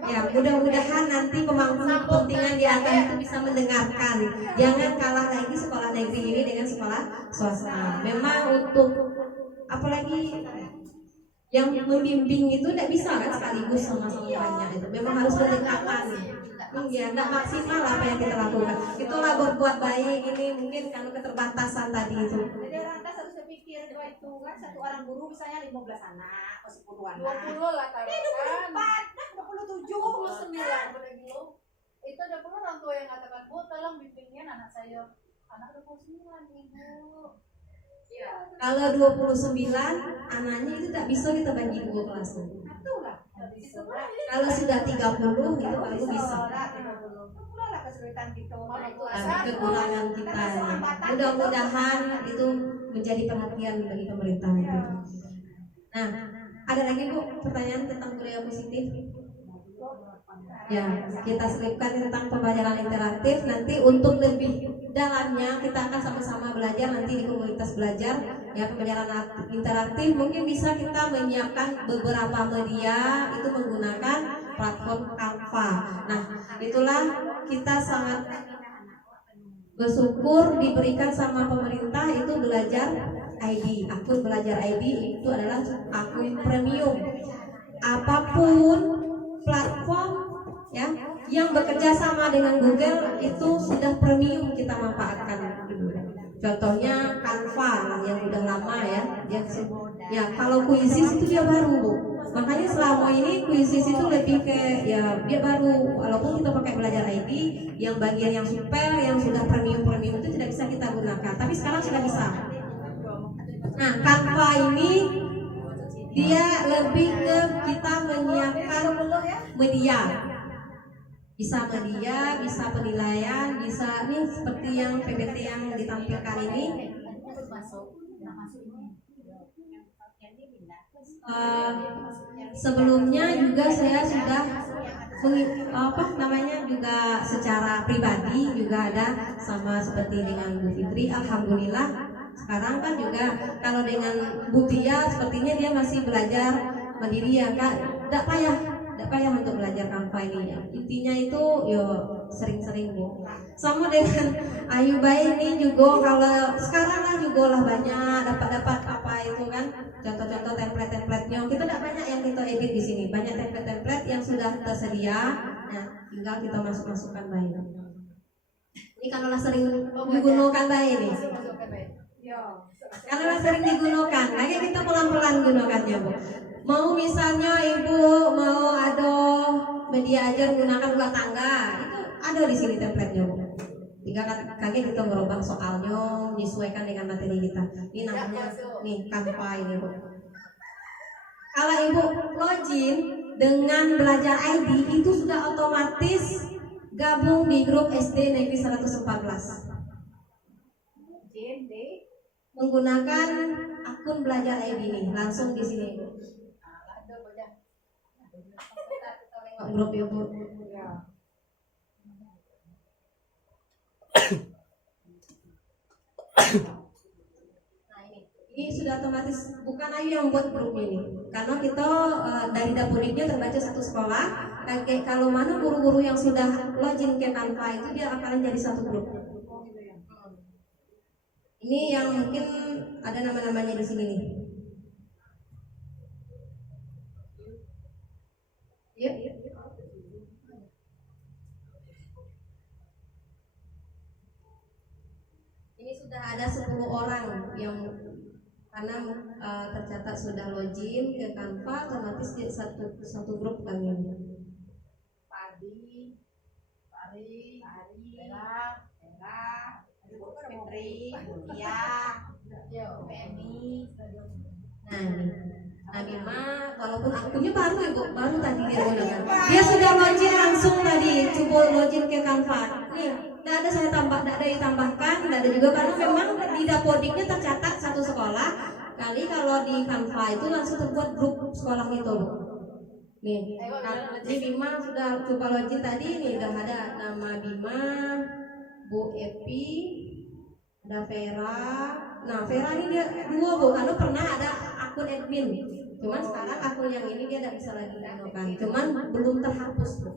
ya mudah-mudahan nanti pemangku kepentingan di atas itu bisa mendengarkan. Jangan kalah lagi sekolah negeri ini dengan sekolah swasta. Memang untuk apalagi yang membimbing itu tidak bisa kan sekaligus sama-sama banyak itu. Memang harus berdekatan. Ya, tidak maksimal apa yang kita lakukan. Itulah berbuat baik ini mungkin karena keterbatasan tadi itu. Jadi orang tas harus berpikir bahwa itu kan satu orang guru misalnya 15 anak atau 10 anak. 20 lah taruhan. 24, kan 27, 29 boleh gitu. Itu ada pun orang tua yang katakan, Bu, tolong bimbingin anak saya. Anak 29, Ibu. Iya. Kalau 29 anaknya itu tak bisa kita bagi 2 kelas. Kalau sudah 30 itu baru bisa. Itulah kesulitan kita. Kekurangan kita. Mudah-mudahan itu menjadi perhatian bagi pemerintah itu. Nah, ada lagi Bu pertanyaan tentang budaya positif? Ya, kita selipkan tentang pembelajaran interaktif. Nanti untuk lebih dalamnya kita akan sama-sama belajar nanti di komunitas belajar ya pembelajaran interaktif. Mungkin bisa kita menyiapkan beberapa media itu menggunakan platform Canva. Nah, itulah kita sangat bersyukur diberikan sama pemerintah itu belajar ID. Akun belajar ID itu adalah akun premium. Apapun platform ya yang bekerja sama dengan Google itu sudah premium kita manfaatkan. Contohnya Canva yang udah lama ya kalau Quizzes itu dia baru. Makanya selama ini Quizzes itu lebih ke ya dia baru. Walaupun kita pakai belajar ID yang bagian yang super yang sudah premium itu tidak bisa kita gunakan. Tapi sekarang sudah bisa. Nah Canva ini dia lebih ke kita menyiapkan media. bisa media, bisa penilaian, bisa nih seperti yang PPT yang ditampilkan ini. Sebelumnya juga saya sudah juga secara pribadi juga ada sama seperti dengan Bu Fitri. Alhamdulillah sekarang kan juga kalau dengan Bu Tia sepertinya dia masih belajar mandiri ya Kak. Tidak payah untuk belajar Canva ini ya. Intinya itu yo sering-sering Bu. Sama dengan Ayu Bayi ini juga kalau sekarang lah juga lah banyak dapat apa itu kan contoh-contoh template-templatenya. Kita tidak banyak yang kita edit di sini. Banyak template-template yang sudah tersedia. Nah, tinggal kita masukkan Bayi. Ini kalau lah sering digunakan Bayi ini. Kalau lah sering digunakan, lagi kita pelan-pelan gunakannya Bu. Mau misalnya ibu mau ada media ajar menggunakan ulang tangga, itu ada di sini template-nya Bu. Tinggal kaki kita merubah soalnya, menyesuaikan dengan materi kita. Ini namanya nih Canva ini Bu. Kalau ibu login dengan belajar ID itu sudah otomatis gabung di grup SD Negeri 114. Menggunakan akun belajar ID ini langsung di sini Bu. Grup ibu. Nah ini sudah otomatis, bukan Ayu yang buat grup ini, karena kita dari dapurnya terbaca satu sekolah. Kalau mana guru-guru yang sudah login ke Canva itu dia akan jadi satu grup. Ini yang mungkin ada nama-namanya di sini nih. Yuk. Ini sudah ada 10 orang yang karena tercatat sudah login ke Canva, otomatis jadi satu grup kan ini. Fitri, Tia, Penny. Nah ini Nabima, walaupun akunnya baru ya Bu, baru tadi dia gunakan. Dia sudah login langsung tadi, coba login ke Canva. Nih, tidak ada saya tambah, tidak ada ditambahkan, tidak ada juga karena memang di dapodiknya tercatat satu sekolah. Kali kalau di Canva itu langsung terbuat grup sekolah itu Bu. Nih, ini Bima sudah coba login tadi, nih udah ada nama Bima, Bu Epi, ada Vera. Nah Vera ini dia dua Bu, karena pernah ada akun admin, cuman sekarang akun yang ini dia tidak bisa lagi digunakan, cuman belum terhapus Bu.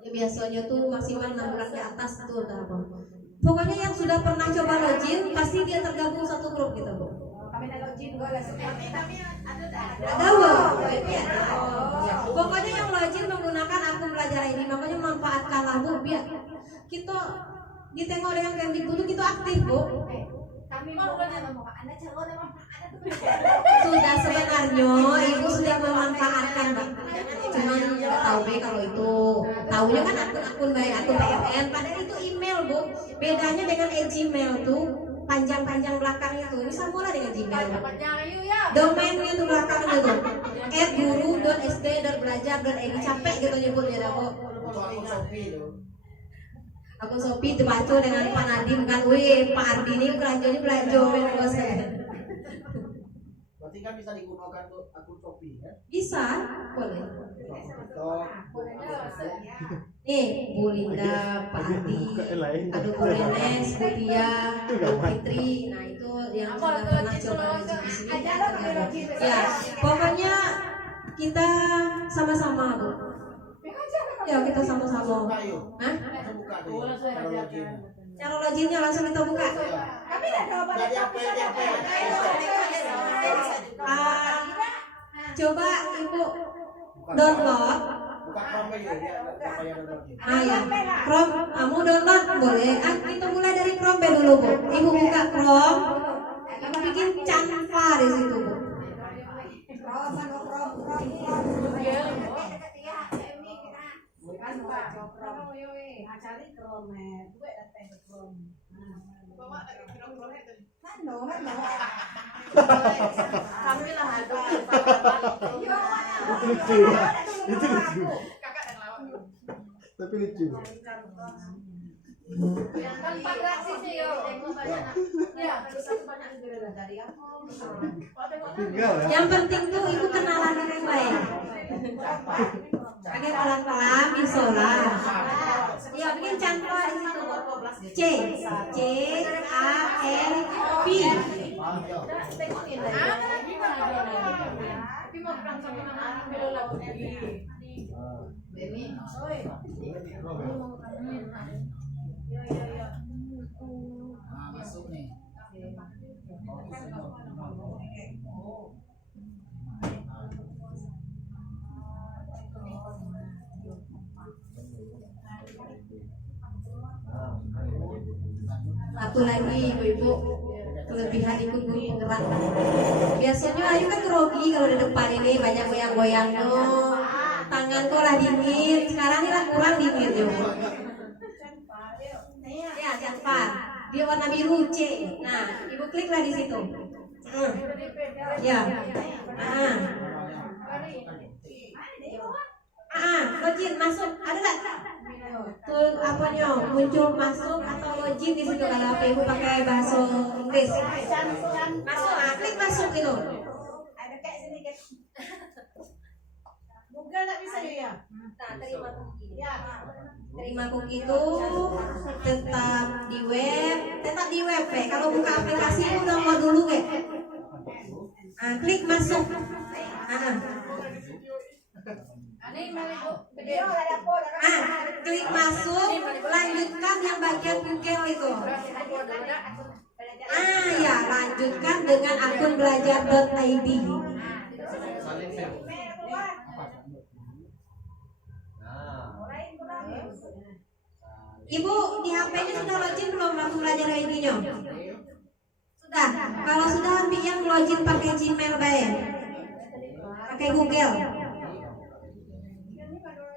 Ya, biasanya tuh maksimal 6 bulan ke atas itu udah apa. Pokoknya yang sudah pernah coba login pasti dia tergabung satu grup gitu Bu. Kami ada login juga lah. Ada Bu. Pokoknya yang login menggunakan akun belajar ini, makanya manfaatkanlah Bu biar kita ditengok dengan Kemdikbud kita aktif Bu. Kami mau Anda calon memang Sudah sebenarnya ibu sudah memanfaatkan Mbak. Cuman nggak tahu be kalau itu. Taunya kan akun baik akun PLN, padahal itu email Bu. Bedanya dengan Gmail tuh panjang-panjang belakang itu. Ini sama lah dengan Gmail. Domainnya itu belakangnya tuh. @guru.sd.belajar.id capek gitu nyebutnya dah Bu. Akun Shopee dibaca dengan Pak Nadim kan, wih Pak Ardi ini belanjanya belanja bos. Berarti kan bisa digunakan tuh akun Shopee ya? Bisa, boleh. Nih, Bu Linda, Pak Ardi, ada Bu Nenes, Bu Tia, Bu Fitri. Nah itu yang sudah pernah coba login di sini. Ya, pokoknya kita sama-sama Bu. Ya kita sama-sama. Hah? Cara loginnya langsung kita buka. Kami tidak tahu Coba Ibu download. Ya. Chrome, kamu download boleh. Kita mulai dari Chrome dulu Bu. Ibu buka Chrome. Ibu bikin Canva di situ Bu. Tapi lucu. Tanpa reaksi sih yo. Ya, Tinggal ya. Yang penting tuh ibu kenalan dengan baik. Pakai pelan-pelan, bisolah. Ya, bikin contoh di situ. C A L P. Masuk nih. Satu lagi ibu-ibu, kelebihan ikut guru penggerak. Biasanya Ayu kan grogi kalau di depan ini banyak goyang-goyangnya, tanganku lah dingin. Sekarang ini lah kurang dingin yo. Ya, cantik. Dia warna biru C. Nah, ibu kliklah di situ. Ya. Login masuk. Ada nggak? Tuh apanya muncul masuk atau login di situ kalau apa ibu pakai bahasa Inggris. Masuk, klik masuk gitu. Ada kayak sini kan. Google nggak bisa ya? Nah, terima cookie. Ya. Terima cookie itu tetap di web, Kalau buka aplikasi itu download dulu klik masuk. Klik masuk, lanjutkan yang bagian Google itu. Ya, lanjutkan dengan akun belajar.id. Ibu di HP-nya sudah login belum akun belajar ID-nya? Sudah. Kalau sudah ambil yang login pakai Gmail baik. Pakai Google.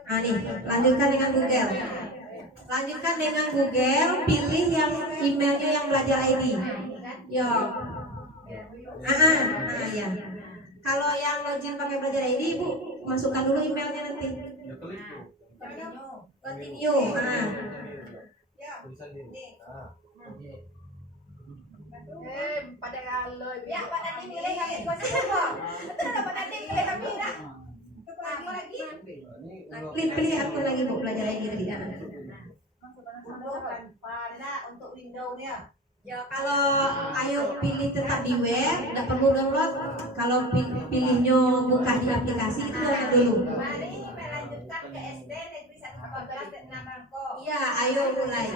Nah nih, lanjutkan dengan Google. Lanjutkan dengan Google, pilih yang emailnya yang belajar ID. Yo. Ya. Kalau yang login pakai belajar ID, Ibu masukkan dulu emailnya nanti. Continue. Pada kalau Ya, Pak Nadiem milih kami kuasa apa? Betul ada Pak Nadiem milih kami nak. Apa lagi? Pilih akun lagi Bu, belajar ID tadi. Untuk Windows ya. Ya, kalau ayo pilih tetap di web, tidak perlu download. Kalau pilihnya buka di aplikasi itu download dulu. Mari melanjutkan ke SD Negeri 114 dan Namangko. Iya, ayo mulai.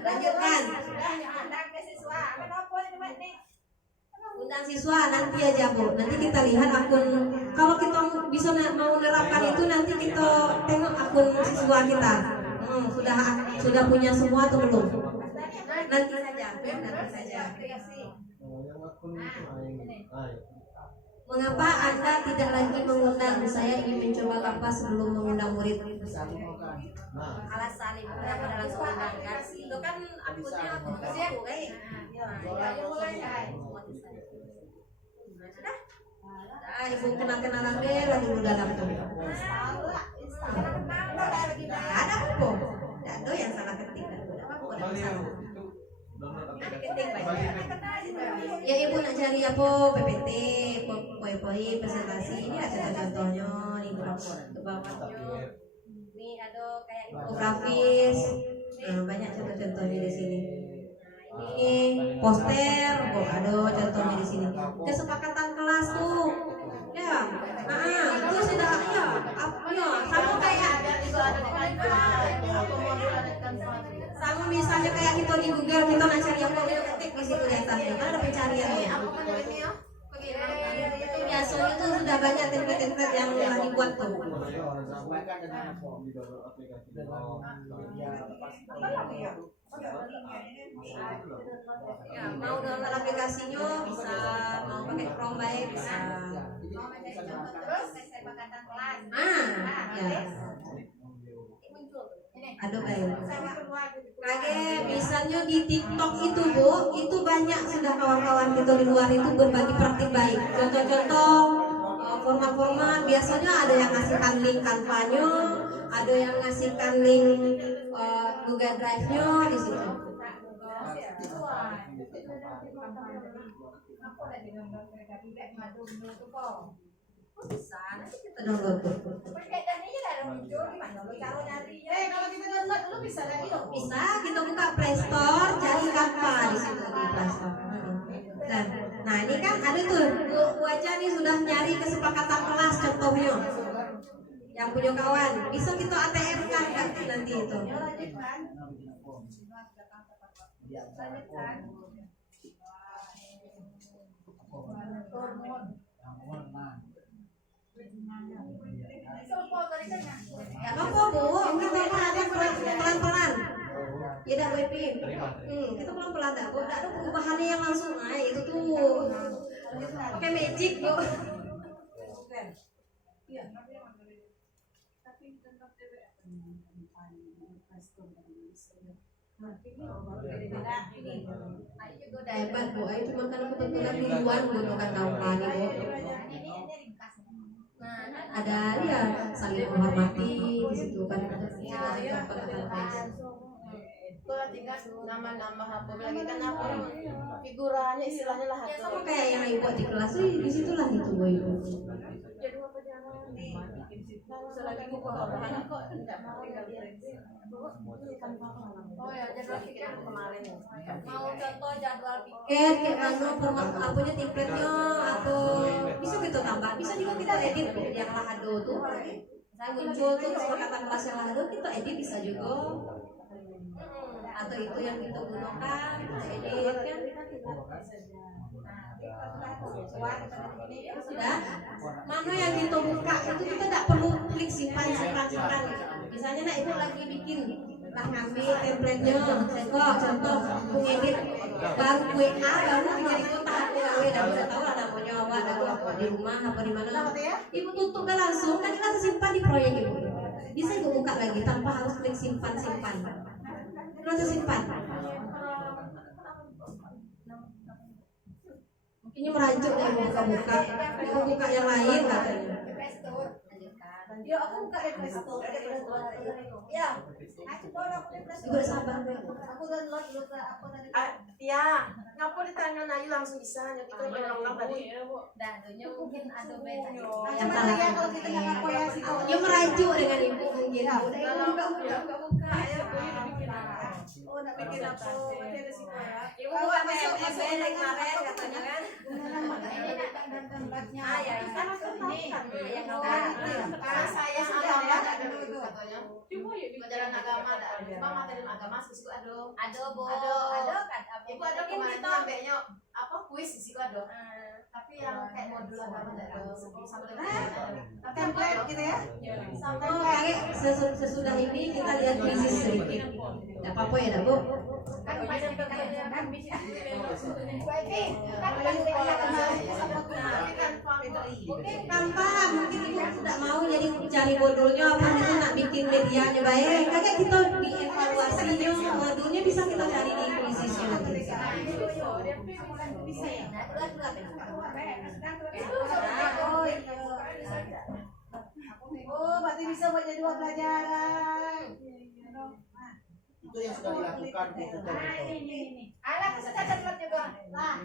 Lanjutkan. Undang ke siswa. Apa ini? Undang siswa nanti aja Bu. Nanti kita lihat akun. Kalau kita bisa mau menerapkan itu nanti kita tengok akun siswa kita. Sudah punya semua atau belum? Nanti saja. Mengapa Anda tidak lagi mengundang? Saya ingin mencoba lapas sebelum mengundang murid. Alasan ibu kenapa ada langsung undang kan? Itu kan akunnya akun baru kan? Ibu kenal-kenalan lagi dulu dalam tuh. Ada apa? Ada yang salah ketik. Ya ibu nak cari apa PPT, poin-poin presentasi. Ini ada contohnya nih ke bawahnya. Ini ada kayak infografis. Banyak contoh-contohnya di sini. Ini poster, ada contohnya di sini. Kesepakatan kelas tuh. Ya, itu sudah sama kayak sama misalnya kayak kita di Google kita nak cari apa kita ketik di situ di atasnya kan ada pencariannya. Itu biasanya tuh sudah banyak template-template yang telah dibuat tuh. Ya, mau download aplikasinya bisa, mau pakai Chrome baik bisa. Mau mencari contoh terus kesepakatan kelas. Ya. Aduh baik. Kayak misalnya di TikTok itu Bu, itu banyak sudah kawan-kawan kita di luar itu berbagi praktik baik. Contoh-contoh format biasanya ada yang ngasihkan link kampanye, ada yang ngasihkan link Google Drive-nya di situ. Bisa, nanti Kita download tuh. perbedaannya ada muncul gimana lo cara nyarinya? Kalau kita download dulu bisa lagi loh. Bisa kita buka Play Store, cari Canva di situ di Play Store. Dan nah ini kan ada tuh Bu aja nih sudah nyari kesepakatan kelas contohnya. Yang punya kawan bisa kita ATM kan nanti itu. Ya apa Bu, kita ada pelan-pelan. Tidak WP. Kita pelan-pelan dah. Tidak ada perubahannya yang langsung naik itu tuh. Pakai magic Bu. Hebat Bu, ayo cuma kan kebetulan duluan menggunakan kampanye Bu. Ada ya saling menghormati di situ kan. Kalau tinggal nama-nama apa lagi kan apa figuranya istilahnya lah Ya sama kayak yang ibu di kelas tuh di situlah itu Bu itu. jadi apa jangan selagi buku bahan kok tidak mau tinggal oh ya jadwal pikir kemarin mau contoh jadwal pikir Kayak anu format apanya templatenya atau bisa kita tambah, bisa juga kita edit yang lahado tuh. Saya muncul tuh kesepakatan kelas yang lahado kita edit bisa juga. Atau itu yang kita gunakan kita edit kan. Sudah mana yang kita buka itu kita tidak perlu klik simpan. Misalnya nak ibu lagi bikin lah ngambil template-nya contoh ngedit baru WA baru jadi kontak gawe dan udah tahu lah namanya apa di rumah apa di mana ibu tutup kan langsung kan kita tersimpan di proyek ibu bisa ibu buka lagi tanpa harus klik simpan langsung simpan. Mungkinnya merajuk deh buka ibu buka yang lain katanya. Ya aku buka di Play Store. Ya. Ibu sabar. Aku download dulu aku dari ya ngapa ditanya aja langsung bisa hanya kita ulang tadi dan mungkin ada beda. Yang salah Kalau kita nggak ngaku ya sih. Ya merajuk dengan ibu mungkin. buka ya Oh, nak bikin apa? Berarti ada situ ya. ibu buat masuk kemarin katanya kan Ini dan tempatnya. ya kan Ini yang karena saya sudah ada dulu katanya pelajaran agama ada cuma materi agama sih ada bu kan. ibu ada kemarin sampainya apa kuis di situ ada tapi yang kayak modul agama ada sampai tapi Template gitu ya. Oh, kayak sesudah ini kita lihat krisis sedikit. Tidak apa-apa ya, Bu. Kan banyak kan bisa. Mungkin tanpa mungkin ibu tidak mau jadi cari modulnya apa itu nak bikin medianya baik. Kakak kita dievaluasinya modulnya bisa kita cari di krisisnya nanti. Oh, berarti bisa buat jadi dua pelajaran. Itu yang sudah dilakukan di tutor itu. Ini. Anak sudah dapat juga. Nah,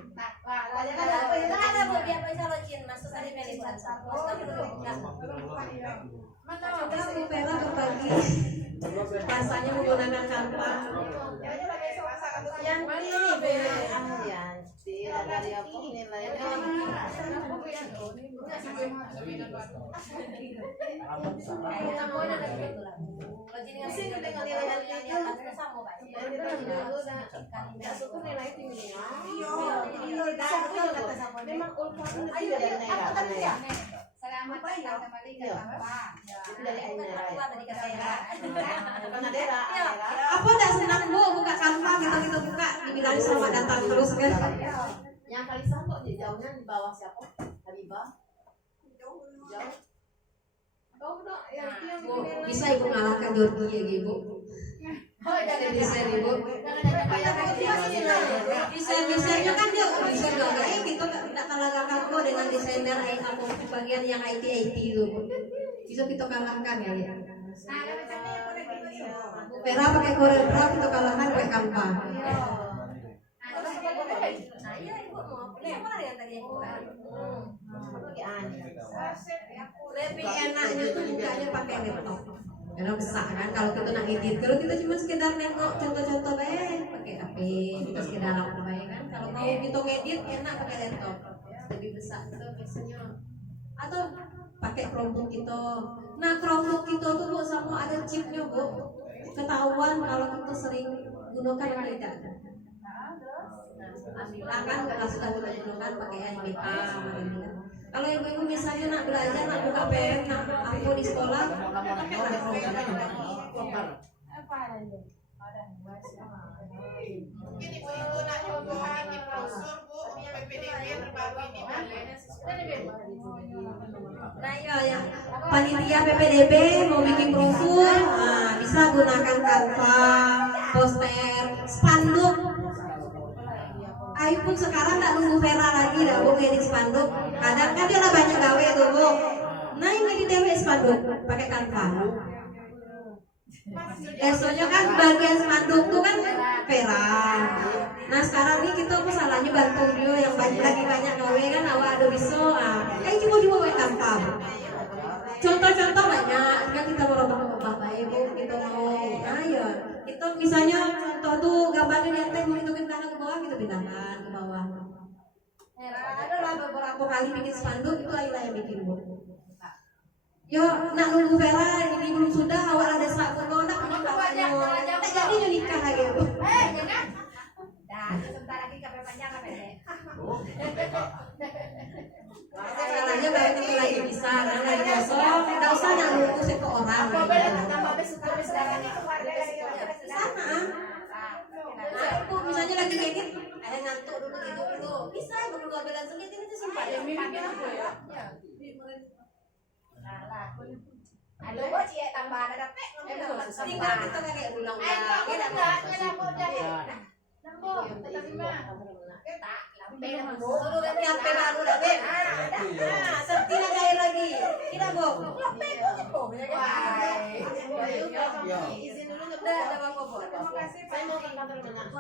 pelajaran Ada apa itu? ada Bu biar bisa login masuk tadi manajemen. Mana Kita Bu Vera berbagi rasanya menggunakan Canva. yang ini dari apa nilainya memang ulfanya tidak dari daerah. Selamat datang kembali ke Tanpa. Dari daerah. Bukan daerah. Apa tidak senang Bu buka Canva kita buka dibilang selamat datang terus kan? Yang kali sama di jauhnya di bawah siapa? Habibah. Jauh. Tahu dong yang Bu, bisa Ibu ngalahkan Georgia ya Ibu? Oh, Bisa Ibu. Desainnya kan dia desain juga gitu tidak kalah kamu dengan desainer aku bagian yang IT itu bisa kita kalahkan ya. Vera pakai Corel kita kalahkan pakai Canva. Lebih enaknya tuh bukanya pakai laptop. Karena besar kan kalau kita nak edit, kalau kita cuma sekedar nengok contoh-contoh baik pakai HP, kita sekedar apa baik kan. Kalau mau kita ngedit enak pakai laptop, lebih besar itu biasanya. Atau pakai Chromebook kita. Nah Chromebook kita tuh bu sama ada chipnya bu, ketahuan kalau kita sering gunakan atau tidak. Nah kan kalau sudah kita gunakan pakai NVDA gitu. Kalau ibu-ibu misalnya nak belajar, nak buka PM, nak aku di sekolah, pakai Mungkin ibu-ibu nak coba bikin brosur bu, PPDB terbaru ini boleh. Nah iya ya, panitia PPDB mau bikin brosur, nah, bisa gunakan Canva, poster, spanduk. iPhone sekarang tak nunggu Vera lagi dah bu ngedit spanduk. Kadang kan dia lah banyak gawe tuh bu. Nah ini ngedit dewe spanduk pakai Canva. Soalnya kan bagian spanduk tuh kan Vera. Nah sekarang ini kita masalahnya bantu dia yang lagi banyak gawe kan awak ada bisa. Coba pakai Canva. Contoh-contoh banyak kan kita mau rubah-rubah baik bu. Kita mau, nah ya kita misalnya contoh tuh gambarnya di atas mau kita pindahkan ke bawah, kita pindahkan ke bawah. Ada lah beberapa kali bikin spanduk itu Ayla yang bikin bu. Yo nak nunggu Vera ini belum sudah awal ada sak kuno nak punya bapaknya tak jadi nikah lagi bu. Dah sebentar lagi kapan panjang kapan deh. Katanya baru itu lagi bisa kan lagi kosong, tidak usah yang nunggu ke orang. Sama. Nah, ibu misalnya lagi kayak gitu, ada ngantuk dulu tidur dulu, bisa ibu keluar belan sendiri ini tuh simpan. Ada buat cie tambahan ada pek. Tinggal kita kayak ulang sertina cair lagi tidak boh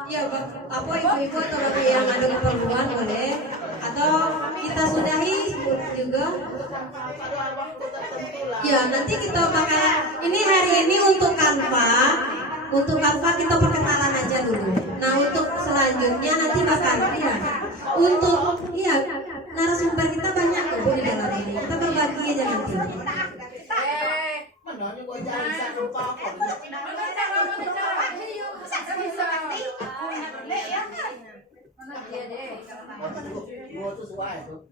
ya apa ibu-ibu atau bapak yang ada keperluan boleh atau kita sudahi juga ya nanti kita bakal ini hari ini untuk Canva kita perkenalan aja dulu. Nah untuk selanjutnya nanti bakal untuk narasumber kita banyak kok di dalam ini. Kita berbagi aja nanti. Menanya gua jangan bisa apa-apa. Gua tuh suai tuh.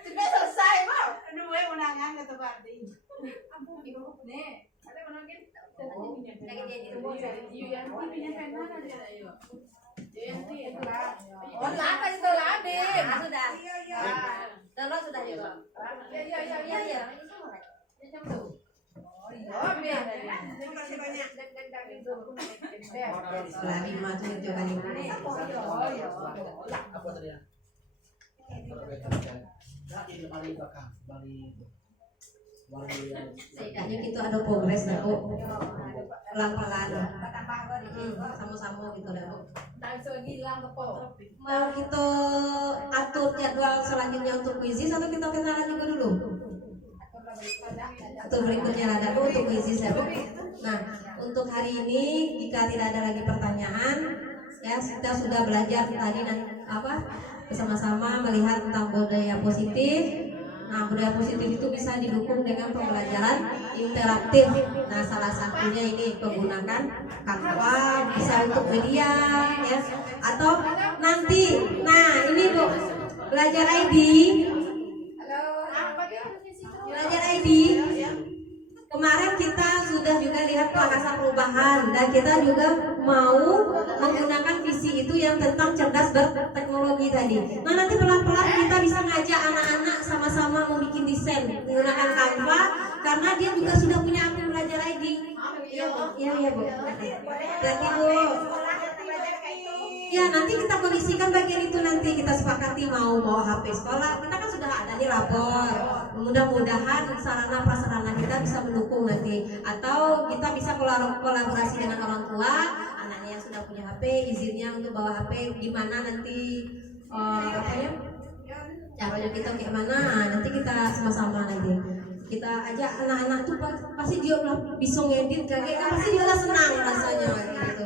Sudah selesai mau. Aduh gue undangan ke tempat ini. Nih, ada menangin. Apa itu lading? Sudah. Download sudah juga. Iya. Setelah 5 tuh juga nih. Apa tadi ya? Ini paling belakang, Setidaknya kita ada progres dah bu, pelan-pelan, sama-sama gitu dah bu. Mau kita atur jadwal selanjutnya untuk kuisis atau kita kenalan juga dulu? Atur berikutnya ada bu untuk kuisis ya bu. Nah untuk hari ini jika tidak ada lagi pertanyaan, ya kita sudah belajar tadi dan bersama-sama melihat tentang budaya positif. Nah, budaya positif itu bisa didukung dengan pembelajaran interaktif. Nah, salah satunya ini menggunakan Canva, bisa untuk media, ya. Atau nanti, nah ini bu, belajar ID. Belajar ID. Kemarin kita sudah juga lihat prakarsa perubahan dan kita juga mau menggunakan visi itu yang tentang cerdas berteknologi tadi. Nah nanti pelan-pelan kita bisa ngajak anak-anak sama-sama membuat desain menggunakan Canva karena dia juga sudah punya akun belajar ID. Iya Bu. Nanti boleh Nanti, ada Bu. sekolah yang belajar kayak itu. Ya nanti kita kondisikan bagian itu, nanti kita sepakati mau bawa HP sekolah. Kita kan sudah ada nih lapor. Mudah-mudahan sarana prasarana kita bisa mendukung nanti, atau kita bisa kolaborasi dengan orang tua anaknya yang sudah punya HP, izinnya untuk bawa HP gimana nanti caranya kita kayak mana. Nanti kita sama-sama nanti kita ajak anak-anak tuh pasti dia udah bisa ngedit kayak pasti dia udah senang rasanya gitu.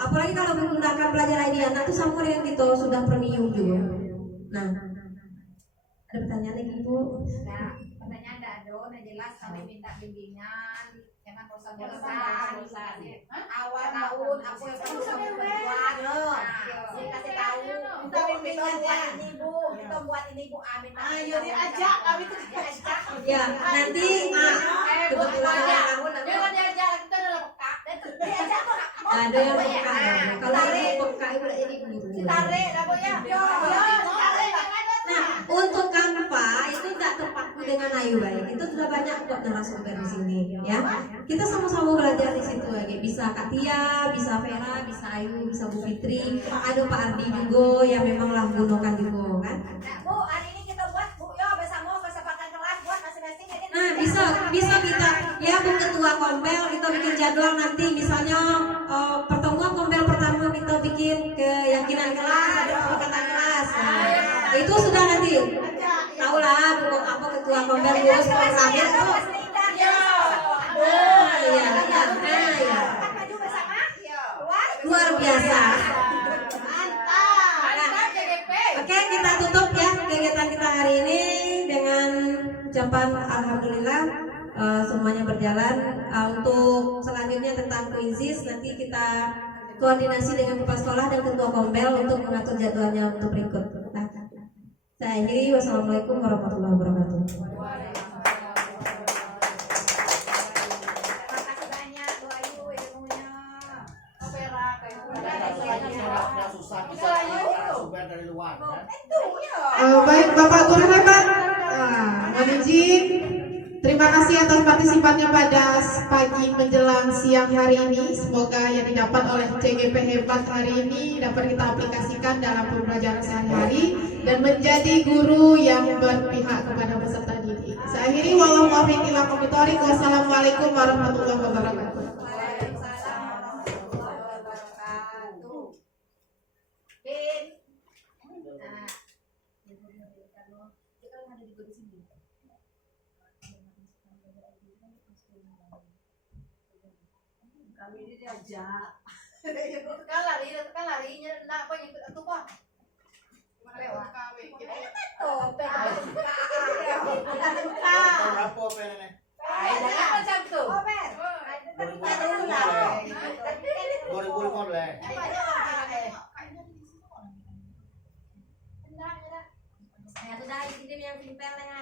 Apalagi kalau menggunakan pelajaran di anak tuh sama dengan kita sudah premium juga. Nah, ada pertanyaan lagi Bu? Nah, pertanyaan enggak ada, nah jelas kami minta bimbingan, jangan bosan-bosan. Awal tahun aku yang perlu kamu buat. Saya kasih tahu. Kita buat ini Bu, kita buat ini Bu. Amin. Ayo diajak kami tuh diajak. Ya, nanti kebetulan Jangan diajak, kita adalah peka. Diajak kok. ada yang peka. Kalau ini peka itu udah jadi guru. Tarik lah Bu ya. Yo, tarik. Nah, untuk Kanva itu tidak terpaku dengan Ayu baik. Itu sudah banyak kok narasumber di sini, ya. Kita sama-sama belajar di situ lagi. Bisa Kak Tia, bisa Vera, bisa Ayu, bisa Bu Fitri. Ada Pak Ardi juga yang memanglah gunakan juga, kan? Nah, Bu, hari ini kita buat Bu, yo bersama kesepakatan kelas buat masing-masing. Nah, bisa kita ya Bu Ketua Kompel kita bikin jadwal nanti misalnya pertemuan Kompel pertama kita bikin keyakinan kelas, ada kesepakatan kelas. Nah, itu sudah nanti. Tahu lah Bu apa Ketua Kompel ngurus terakhir itu. Iya. Luar biasa. Oke, kita tutup ya kegiatan kita hari ini dengan ucapan alhamdulillah semuanya berjalan. Untuk selanjutnya tentang kuisis nanti kita koordinasi dengan kepala sekolah dan ketua Kompel untuk mengatur jadwalnya untuk berikut. Nah, saya akhiri. Wassalamualaikum warahmatullahi wabarakatuh. Susah bisa narasumber dari luar kan? Baik Bapak Guru hebat, mohon izin. Terima kasih atas partisipannya pada pagi menjelang siang hari ini. Semoga yang didapat oleh CGP hebat hari ini dapat kita aplikasikan dalam pembelajaran sehari-hari dan menjadi guru yang berpihak kepada peserta didik. Saya akhiri, wallahu muwaffiq ila aqwamit thoriq. Wassalamualaikum warahmatullahi wabarakatuh. Kami ini diajak. Tekan larinya enggak apa yang itu kok. Lewat. Berapa pengen? Jangan macam tu. 2015. Saya sudah isi yang simpel ya.